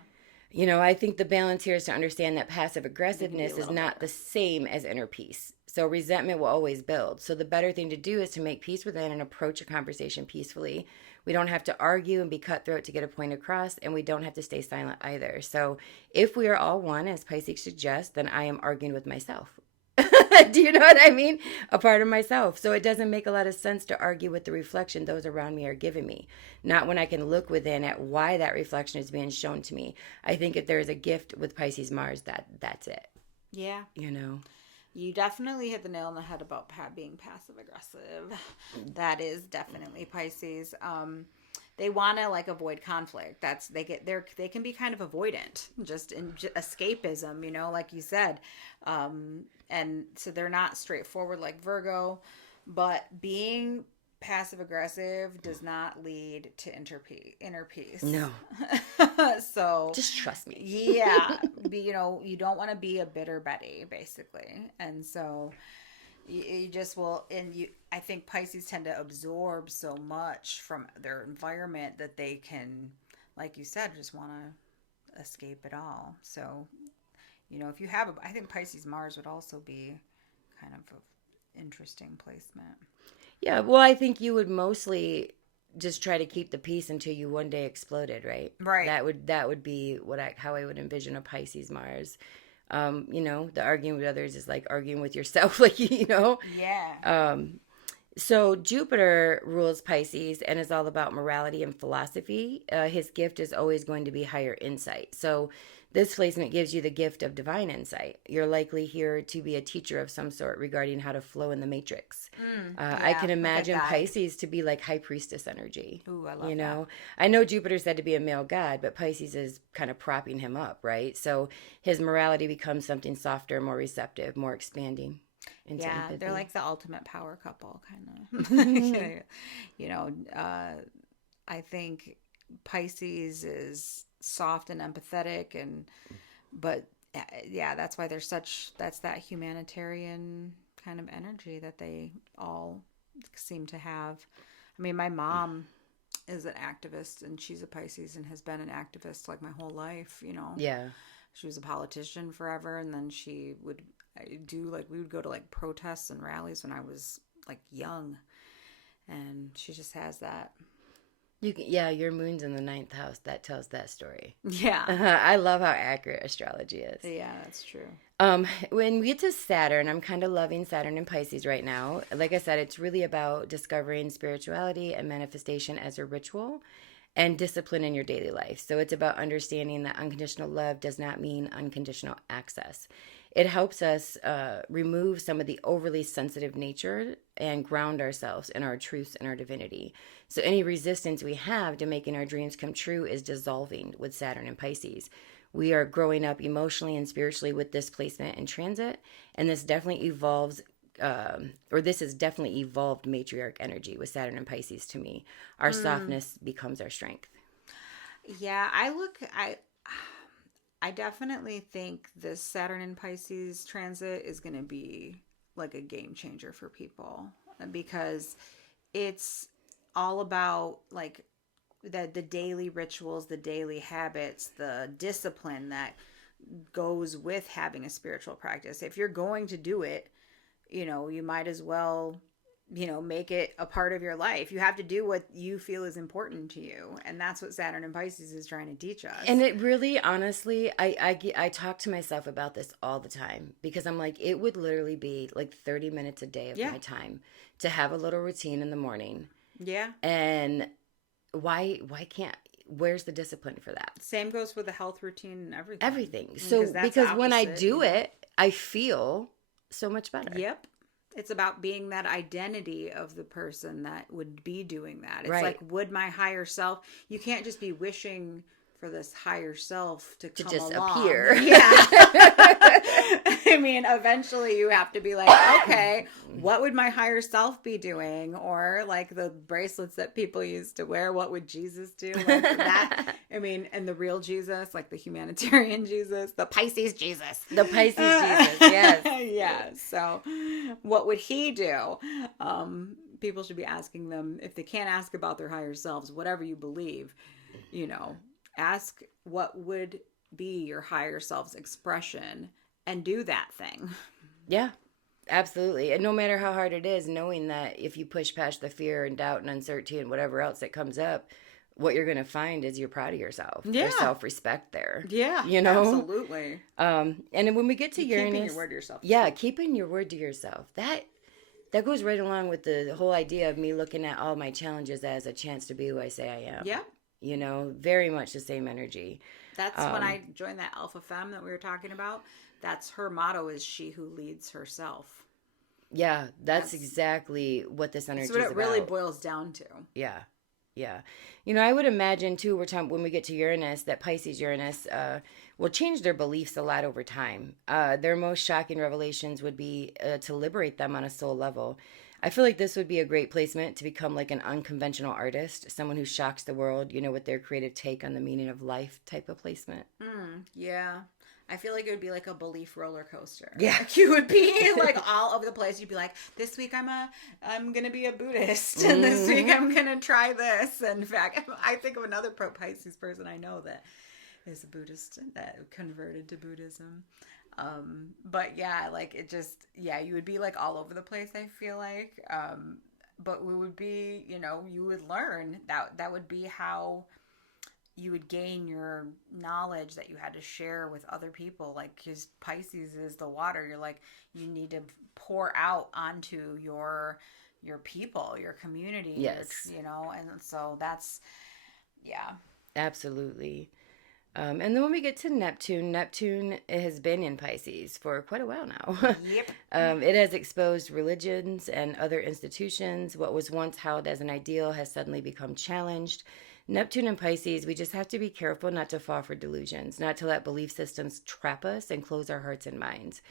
I think the balance here is to understand that passive aggressiveness is not the same as inner peace. So resentment will always build. So the better thing to do is to make peace within and approach a conversation peacefully. We don't have to argue and be cutthroat to get a point across, and we don't have to stay silent either. So if we are all one, as Pisces suggests, then I am arguing with myself. Do you know what I mean? A part of myself. So it doesn't make a lot of sense to argue with the reflection those around me are giving me. Not when I can look within at why that reflection is being shown to me. I think if there is a gift with Pisces Mars, that's it. Yeah. You definitely hit the nail on the head about being passive aggressive. That is definitely Pisces. They want to avoid conflict. They can be kind of avoidant, just in escapism, like you said. And so they're not straightforward like Virgo, but being passive aggressive does not lead to inner peace. No. So just trust me. Yeah. You don't want to be a bitter Betty, basically. And so you just will, I think Pisces tend to absorb so much from their environment that they can like you said, just want to escape it all. So, if you have I think Pisces Mars would also be kind of an interesting placement. Yeah, well, I think you would mostly just try to keep the peace until you one day exploded, right? Right. That would be how I would envision a Pisces Mars. The arguing with others is like arguing with yourself, like. Yeah. So Jupiter rules Pisces and is all about morality and philosophy. His gift is always going to be higher insight. So this placement gives you the gift of divine insight. You're likely here to be a teacher of some sort regarding how to flow in the matrix. I can imagine Pisces to be like high priestess energy. Ooh, I love that. I know Jupiter's said to be a male god, but Pisces is kind of propping him up, right? So his morality becomes something softer, more receptive, more expanding. Yeah, they're like the ultimate power couple, kind of. I think Pisces is soft and empathetic, but that's why that's that humanitarian kind of energy that they all seem to have. I mean, my mom is an activist, and she's a Pisces and has been an activist like my whole life. Yeah. She was a politician forever, and then we would go to like protests and rallies when I was like young, and she just has that. Your moon's in the 9th house. That tells that story. Yeah. I love how accurate astrology is. Yeah, that's true. When we get to Saturn, I'm kind of loving Saturn in Pisces right now. Like I said, it's really about discovering spirituality and manifestation as a ritual and discipline in your daily life. So it's about understanding that unconditional love does not mean unconditional access. It helps us remove some of the overly sensitive nature and ground ourselves in our truths and our divinity. So any resistance we have to making our dreams come true is dissolving with Saturn and Pisces. We are growing up emotionally and spiritually with this placement in transit, and this definitely this has definitely evolved matriarch energy with Saturn and Pisces to me. Our softness becomes our strength. Yeah, I definitely think this Saturn in Pisces transit is going to be like a game changer for people, because it's all about like the daily rituals, the daily habits, the discipline that goes with having a spiritual practice. If you're going to do it, you might as well, make it a part of your life. You have to do what you feel is important to you. And that's what Saturn and Pisces is trying to teach us. And it really, honestly, I talk to myself about this all the time, because I'm like, it would literally be like 30 minutes a day of my time to have a little routine in the morning. Yeah. And why where's the discipline for that? Same goes with the health routine and everything. Everything. So because when I do it, I feel so much better. Yep. It's about being that identity of the person that would be doing that. It's right. like, would my higher self, you can't just be wishing for this higher self to come just along. appear. Yeah. I mean, eventually you have to be like, okay, what would my higher self be doing? Or like the bracelets that people used to wear, what would Jesus do? Like that. I mean, and the real Jesus, like the humanitarian Jesus, the Pisces Jesus. The Pisces Jesus, yes. Yeah. So what would he do? People should be asking them, if they can't ask about their higher selves, whatever you believe, ask what would be your higher self's expression and do that thing. Yeah, absolutely. And no matter how hard it is, knowing that if you push past the fear and doubt and uncertainty and whatever else that comes up, what you're going to find is you're proud of yourself. Yeah. There's self-respect there. Yeah, absolutely. And then when we get to Uranus... Keeping your word to yourself. Yeah, keeping your word to yourself. That goes right along with the whole idea of me looking at all my challenges as a chance to be who I say I am. Yeah. Very much the same energy. That's when I joined that Alpha Femme that we were talking about. That's her motto, is she who leads herself. Yeah, that's exactly what this energy is about. That's what it really boils down to. Yeah. Yeah. I would imagine, too, when we get to Uranus, that Pisces Uranus will change their beliefs a lot over time. Their most shocking revelations would be to liberate them on a soul level. I feel like this would be a great placement to become like an unconventional artist, someone who shocks the world, with their creative take on the meaning of life type of placement. Yeah. I feel like it would be like a belief roller coaster. Yeah. Like you would be like all over the place. You'd be like, this week I'm gonna be a Buddhist, and this week I'm gonna try this. And in fact, I think of another Pisces person I know that is a Buddhist that converted to Buddhism. But yeah, like it just, yeah, you would be like all over the place, I feel like. But we would be, you would learn that would be how you would gain your knowledge that you had to share with other people. Like, because Pisces is the water. You're like, you need to pour out onto your people, your community. Yes. And so that's, yeah. Absolutely. And then when we get to Neptune has been in Pisces for quite a while now. Yep. It has exposed religions and other institutions. What was once held as an ideal has suddenly become challenged. Neptune and Pisces, we just have to be careful not to fall for delusions, not to let belief systems trap us and close our hearts and minds.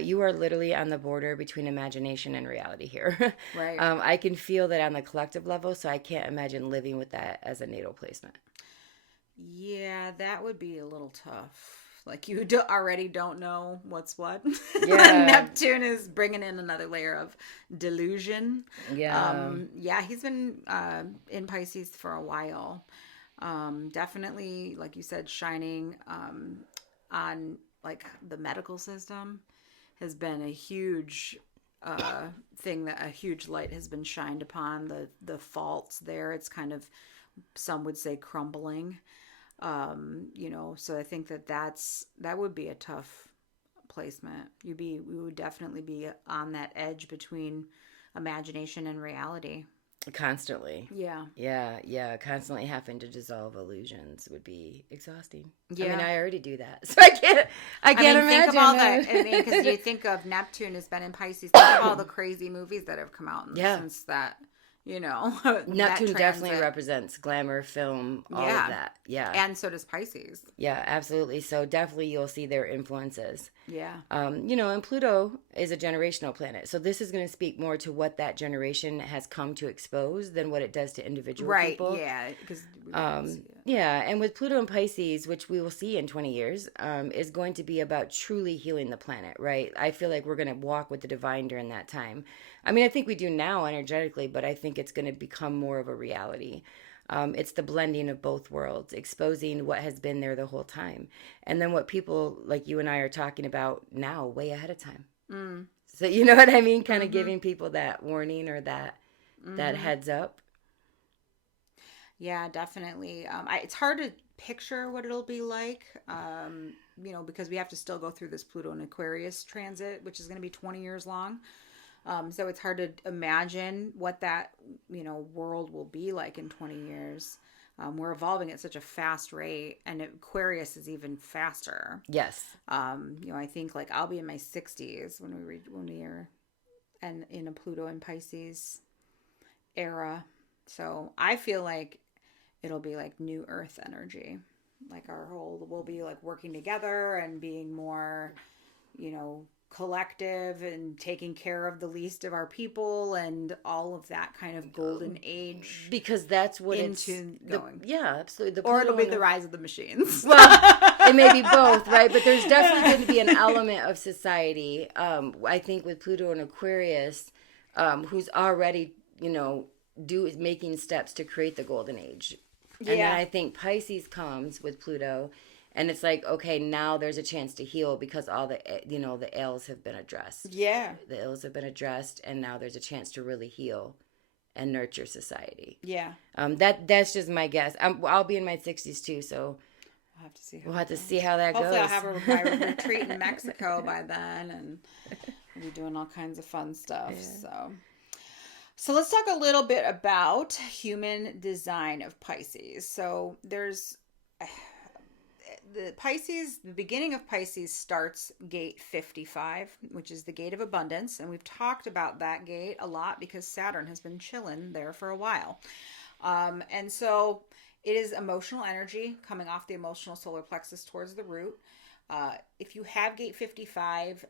You are literally on the border between imagination and reality here. Right. I can feel that on the collective level, so I can't imagine living with that as a natal placement. Yeah, that would be a little tough. Like you already don't know what's what. Yeah. Neptune is bringing in another layer of delusion. Yeah. Yeah, he's been in Pisces for a while. Definitely, like you said, shining on like the medical system has been a huge thing, that a huge light has been shined upon the faults there. It's kind of, some would say, crumbling. So I think that would be a tough placement. We would definitely be on that edge between imagination and reality. Constantly. Yeah. Yeah. Constantly having to dissolve illusions would be exhausting. Yeah. I mean, I already do that, so I can't imagine. Think of all that. Because you think of Neptune has been in Pisces. Think of all the crazy movies that have come out since that. Neptune definitely represents glamour, film, all of that. Yeah. And so does Pisces. Yeah, absolutely. So definitely you'll see their influences. Yeah. And Pluto is a generational planet. So this is going to speak more to what that generation has come to expose than what it does to individual people. Right, yeah. Because and with Pluto and Pisces, which we will see in 20 years, is going to be about truly healing the planet, right? I feel like we're going to walk with the divine during that time. I mean, I think we do now energetically, but I think it's going to become more of a reality. It's the blending of both worlds, exposing what has been there the whole time. And then what people like you and I are talking about now, way ahead of time. Mm. So you know what I mean? Kind of giving people that warning or that heads up. Yeah, definitely. It's hard to picture what it'll be like, because we have to still go through this Pluto and Aquarius transit, which is going to be 20 years long. So it's hard to imagine what that, world will be like in 20 year. We're evolving at such a fast rate, and Aquarius is even faster. Yes. I think like I'll be in my 60s when we are and in a Pluto and Pisces era. So I feel like it'll be like new Earth energy. Like we'll be like working together and being more, collective and taking care of the least of our people and all of that kind of golden age. Because that's what into going. Yeah, absolutely. Or it'll be the rise of the machines. Well, it may be both, right? But there's definitely going to be an element of society. I think with Pluto and Aquarius, who's already, is making steps to create the golden age. And then I think Pisces comes with Pluto, and it's like, okay, now there's a chance to heal because all the, the ills have been addressed. Yeah. The ills have been addressed, and now there's a chance to really heal and nurture society. Yeah. That's just my guess. I'll be in my 60s too, so we'll have to see how that goes. Hopefully I'll have my retreat in Mexico by then, and we'll be doing all kinds of fun stuff. Yeah. So let's talk a little bit about human design of Pisces. So there's the beginning of Pisces starts gate 55, which is the gate of abundance. And we've talked about that gate a lot because Saturn has been chilling there for a while. And so it is emotional energy coming off the emotional solar plexus towards the root. if you have gate 55,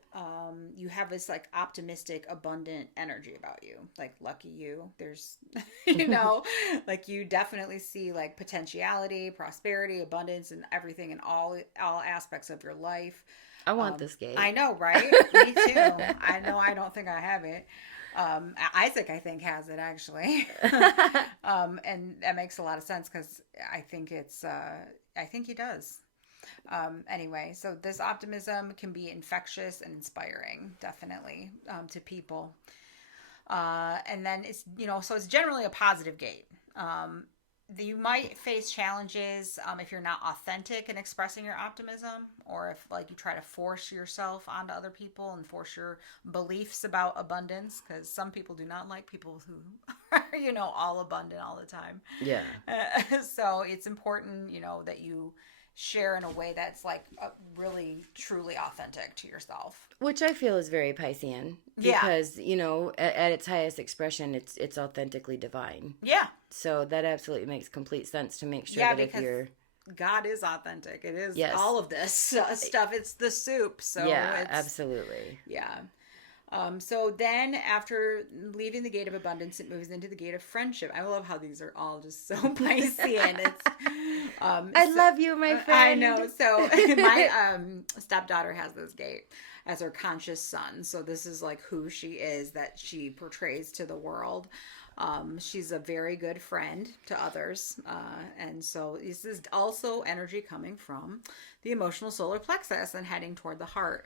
you have this like optimistic, abundant energy about you. Like, lucky you. There's, like you definitely see like potentiality, prosperity, abundance, and everything in all aspects of your life. I want this gate. I know, right? Me too. I know. I don't think I have it. Isaac, I think, has it actually. And that makes a lot of sense because I think I think he does. Anyway, so this optimism can be infectious and inspiring, definitely, to people. And then it's, so it's generally a positive gate. You might face challenges if you're not authentic in expressing your optimism, or if like you try to force yourself onto other people and force your beliefs about abundance, because some people do not like people who are, all abundant all the time. Yeah. So it's important, that you share in a way that's like really truly authentic to yourself, which I feel is very Piscean because at its highest expression it's authentically divine. So that absolutely makes complete sense to make sure that if you're God is authentic, it is all of this stuff, it's the soup. So absolutely. So then after leaving the gate of abundance, it moves into the gate of friendship. I love how these are all just so Piscean. It's, I love you, my friend. I know. So my stepdaughter has this gate as her conscious son. So this is like who she is, that she portrays to the world. She's a very good friend to others. And so this is also energy coming from the emotional solar plexus and heading toward the heart.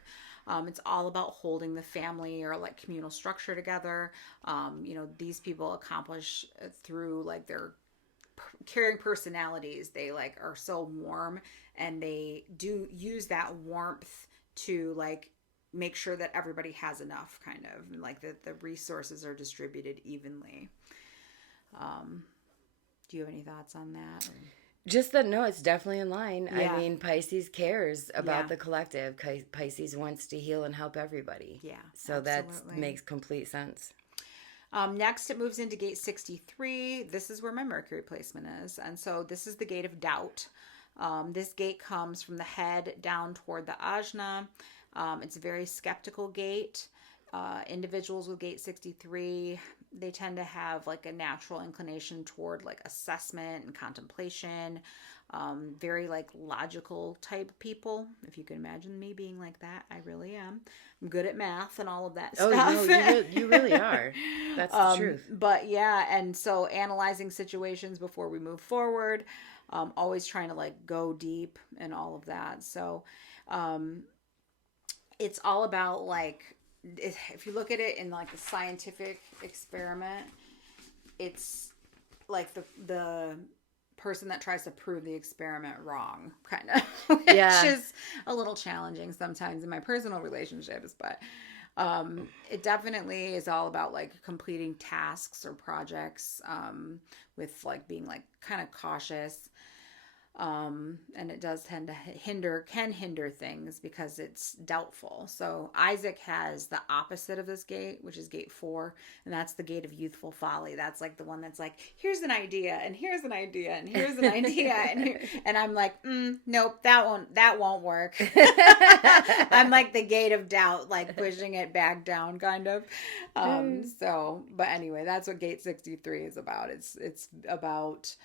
It's all about holding the family or like communal structure together. These people accomplish through like their caring personalities. They like are so warm, and they do use that warmth to like make sure that everybody has enough, kind of, and like that the resources are distributed evenly. Do you have any thoughts on that? Just that, no, it's definitely in line. Yeah. I mean, Pisces cares about the collective. Pisces wants to heal and help everybody. Yeah, so that makes complete sense. Next, it moves into gate 63. This is where my Mercury placement is. And so this is the gate of doubt. This gate comes from the head down toward the ajna. It's a very skeptical gate. Individuals with gate 63, they tend to have like a natural inclination toward like assessment and contemplation. Very like logical type people. If you can imagine me being like that, I really am. I'm good at math and all of that stuff. Oh, no, you really are. That's the truth. But yeah, and so analyzing situations before we move forward, always trying to like go deep and all of that. So it's all about like, if you look at it in like a scientific experiment, it's like the person that tries to prove the experiment wrong, kind of, which is a little challenging sometimes in my personal relationships, but it definitely is all about like completing tasks or projects with like being like kind of cautious. And it does tend to can hinder things because it's doubtful. So Isaac has the opposite of this gate, which is gate 4, and that's the gate of youthful folly. That's like the one that's like, here's an idea, and here's an idea, and here's an idea, and I'm like, nope, that won't work. I'm like the gate of doubt, like pushing it back down, kind of. But anyway, that's what gate 63 is about. It's about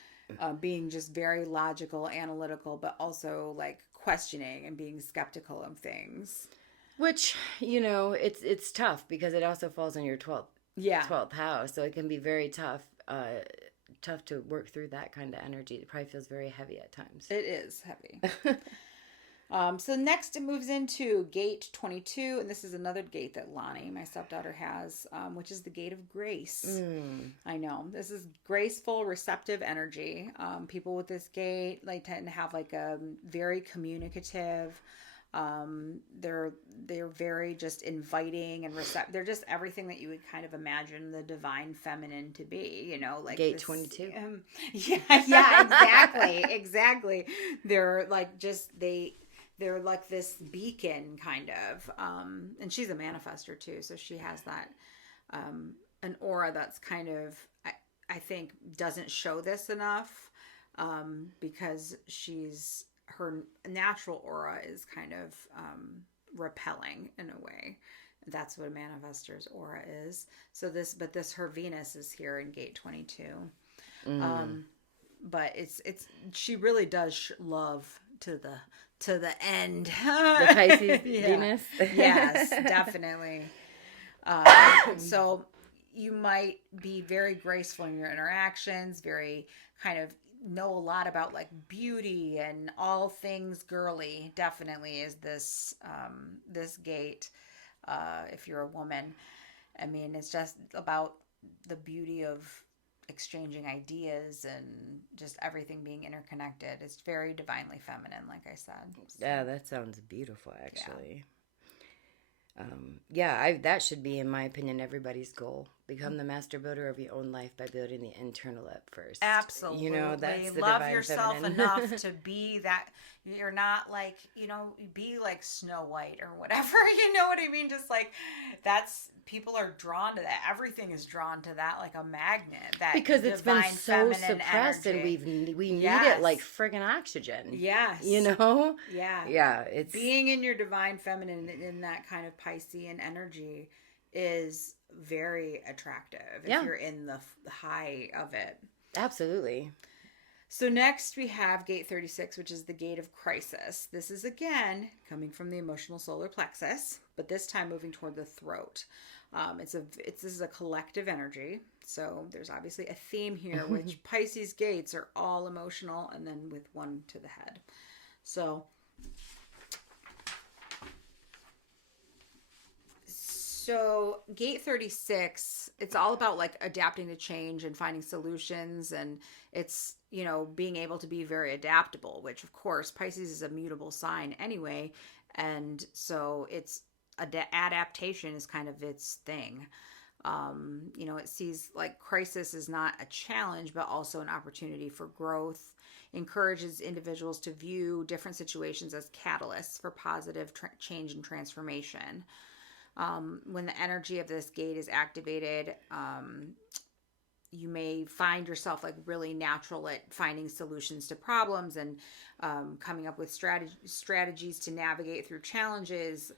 being just very logical, analytical, but also like questioning and being skeptical of things. Which, it's tough because it also falls in your 12th house. So it can be very tough to work through that kind of energy. It probably feels very heavy at times. It is heavy. So next it moves into gate 22, and this is another gate that Lonnie, my stepdaughter, has, which is the gate of grace. I know. This is graceful, receptive energy. People with this gate, they tend to have like a very communicative. They're very just inviting and receptive. They're just everything that you would kind of imagine the divine feminine to be, like gate 22. Exactly. They're like they're like this beacon, kind of. And she's a manifester too, so she has that an aura that's kind of, I think, doesn't show this enough, because her natural aura is kind of repelling in a way. That's what a manifestor's aura is. So her Venus is here in gate 22. But she really does love to the end. The Pisces Venus. Yes, definitely. So you might be very graceful in your interactions, very kind of know a lot about like beauty and all things girly. Definitely is this gate. If you're a woman, I mean, it's just about the beauty of exchanging ideas and just everything being interconnected. It's very divinely feminine, like I said. Yeah, that sounds beautiful, actually. That should be, in my opinion, everybody's goal. Become the master builder of your own life by building the internal up first. Absolutely. That's the love divine yourself feminine. enough to be that. You're not like, be like Snow White or whatever. You know what I mean? Just like people are drawn to that. Everything is drawn to that like a magnet. That because it's been so suppressed energy. And we need it like friggin' oxygen. Yes. Yeah. Yeah. It's being in your divine feminine in that kind of Piscean energy is very attractive if you're in the high of it. Absolutely. So next we have gate 36, which is the gate of crisis. This is again coming from the emotional solar plexus, but this time moving toward the throat. This is a collective energy. So there's obviously a theme here, which Pisces gates are all emotional, and then with one to the head. So gate 36, it's all about like adapting to change and finding solutions, and it's, being able to be very adaptable, which of course Pisces is a mutable sign anyway. And so it's adaptation is kind of its thing. It sees like crisis is not a challenge, but also an opportunity for growth, encourages individuals to view different situations as catalysts for positive change and transformation. When the energy of this gate is activated, you may find yourself like really natural at finding solutions to problems and coming up with strategies to navigate through challenges.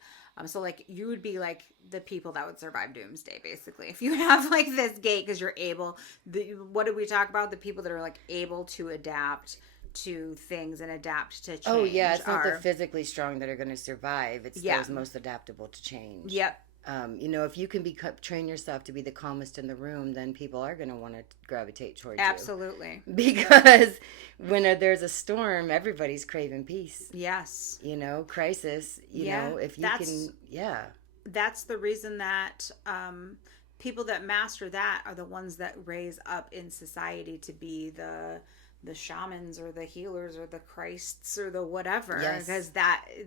So like you would be like the people that would survive doomsday, basically, if you have like this gate, because you're able. What did we talk about? The people that are like able to adapt to things and adapt to change. Oh yeah, it's not the physically strong that are going to survive. It's those most adaptable to change. Yep. If you can train yourself to be the calmest in the room, then people are going to want to gravitate towards you. Absolutely. Because when there's a storm, everybody's craving peace. Yes. Crisis, if you can, That's the reason that people that master that are the ones that raise up in society to be the shamans or the healers or the Christs or the whatever. Yes. Because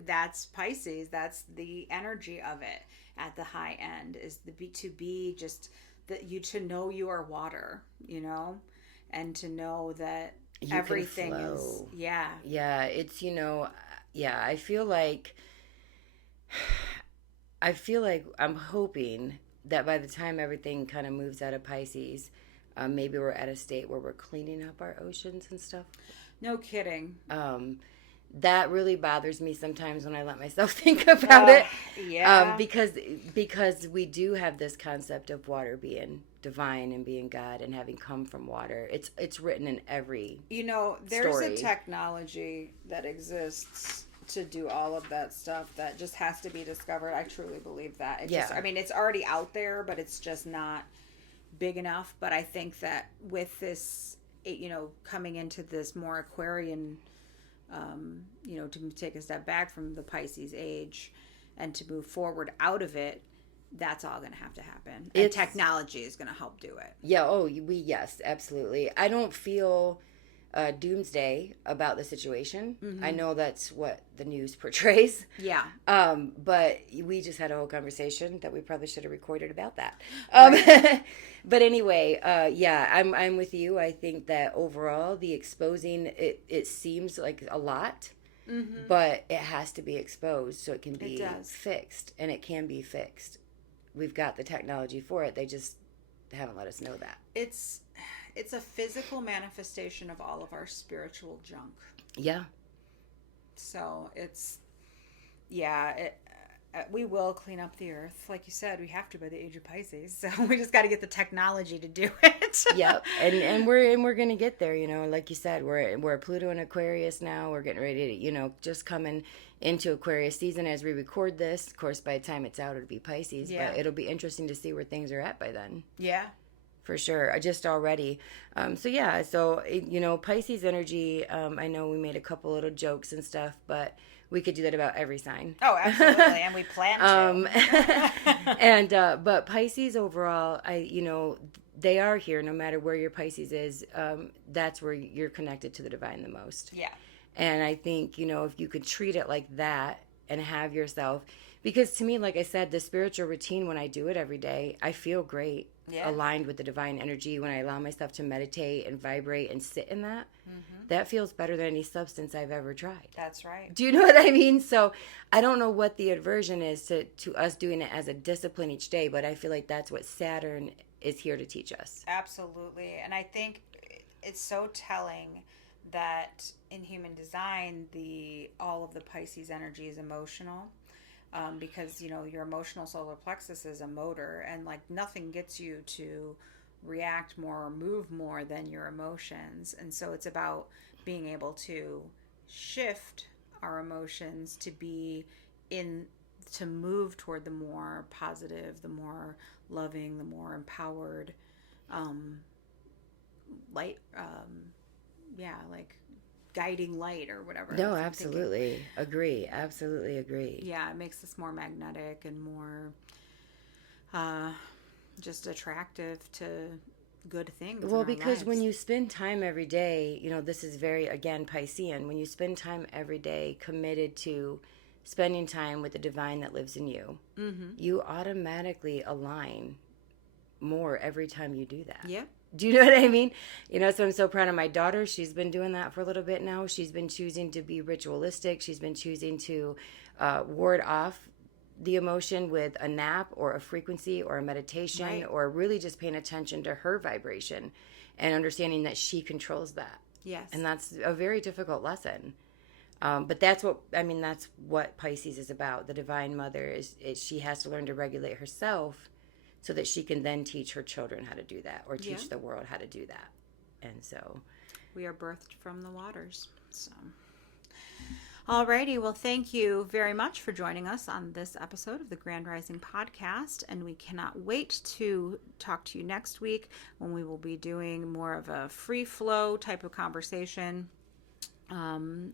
that's Pisces. That's the energy of it at the high end, is to be just to know you are water, and to know that you everything is it's I feel like I'm hoping that by the time everything kind of moves out of Pisces, maybe we're at a state where we're cleaning up our oceans and stuff. No kidding. That really bothers me sometimes when I let myself think about it. Yeah. Because we do have this concept of water being divine and being God and having come from water. It's written in every there's story. a technology that exists to do all of that stuff that just has to be discovered. I truly believe that. It's already out there, but it's just not big enough. But I think that with this, coming into this more Aquarian, to take a step back from the Pisces age and to move forward out of it, that's all going to have to happen. And technology is going to help do it. Yeah. Yes, absolutely. I don't feel doomsday about the situation. Mm-hmm. I know that's what the news portrays. Yeah. But we just had a whole conversation that we probably should have recorded about that. Right. But anyway, I'm with you. I think that overall the exposing, it seems like a lot, but it has to be exposed so it can be fixed, and it can be fixed. We've got the technology for it. They just haven't let us know that. It's a physical manifestation of all of our spiritual junk. Yeah. So it's, we will clean up the earth. Like you said, we have to by the age of Pisces. So we just got to get the technology to do it. Yep. And we're going to get there, like you said, we're Pluto and Aquarius now. We're getting ready to, just coming into Aquarius season as we record this. Of course, by the time it's out, it'll be Pisces, but it'll be interesting to see where things are at by then. Yeah. For sure. Just already. Pisces energy, I know we made a couple little jokes and stuff, but we could do that about every sign. Oh, absolutely. And we plan to. But Pisces overall, they are here no matter where your Pisces is. That's where you're connected to the divine the most. Yeah. And I think, if you could treat it like that and have yourself, because to me, like I said, the spiritual routine, when I do it every day, I feel great, aligned with the divine energy. When I allow myself to meditate and vibrate and sit in that, that feels better than any substance I've ever tried. That's right. Do you know what I mean? So I don't know what the aversion is to us doing it as a discipline each day, but I feel like that's what Saturn is here to teach us. Absolutely. And I think it's so telling that in human design, all of the Pisces energy is emotional, because your emotional solar plexus is a motor, and like nothing gets you to react more or move more than your emotions. And so it's about being able to shift our emotions to move toward the more positive, the more loving, the more empowered, light, like guiding light or whatever. No, absolutely agree. Absolutely agree. Yeah, it makes us more magnetic and more just attractive to good things. Well, because when you spend time every day, this is very, again, Piscean, when you spend time every day committed to spending time with the divine that lives in you, you automatically align more every time you do that. Yeah. Do you know what I mean? So I'm so proud of my daughter. She's been doing that for a little bit now. She's been choosing to be ritualistic. She's been choosing to ward off the emotion with a nap or a frequency or a meditation, or really just paying attention to her vibration and understanding that she controls that. Yes. And that's a very difficult lesson. But that's what Pisces is about. The Divine Mother is she has to learn to regulate herself so that she can then teach her children how to do that, or teach the world how to do that. And so we are birthed from the waters. So, alrighty. Well, thank you very much for joining us on this episode of the Grand Rising Podcast. And we cannot wait to talk to you next week when we will be doing more of a free flow type of conversation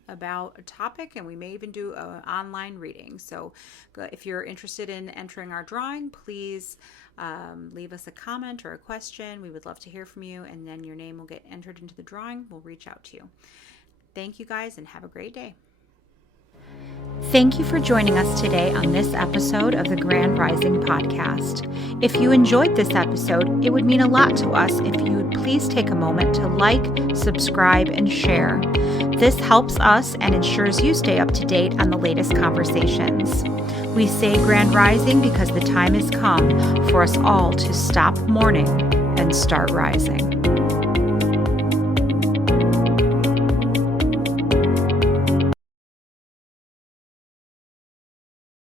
about a topic, and we may even do an online reading. So if you're interested in entering our drawing, please leave us a comment or a question. We would love to hear from you, and then your name will get entered into the drawing. We'll reach out to you. Thank you guys, and have a great day. Thank you for joining us today on this episode of the Grand Rising Podcast. If you enjoyed this episode, it would mean a lot to us if you would please take a moment to like, subscribe, and share. This helps us and ensures you stay up to date on the latest conversations. We say Grand Rising because the time has come for us all to stop mourning and start rising.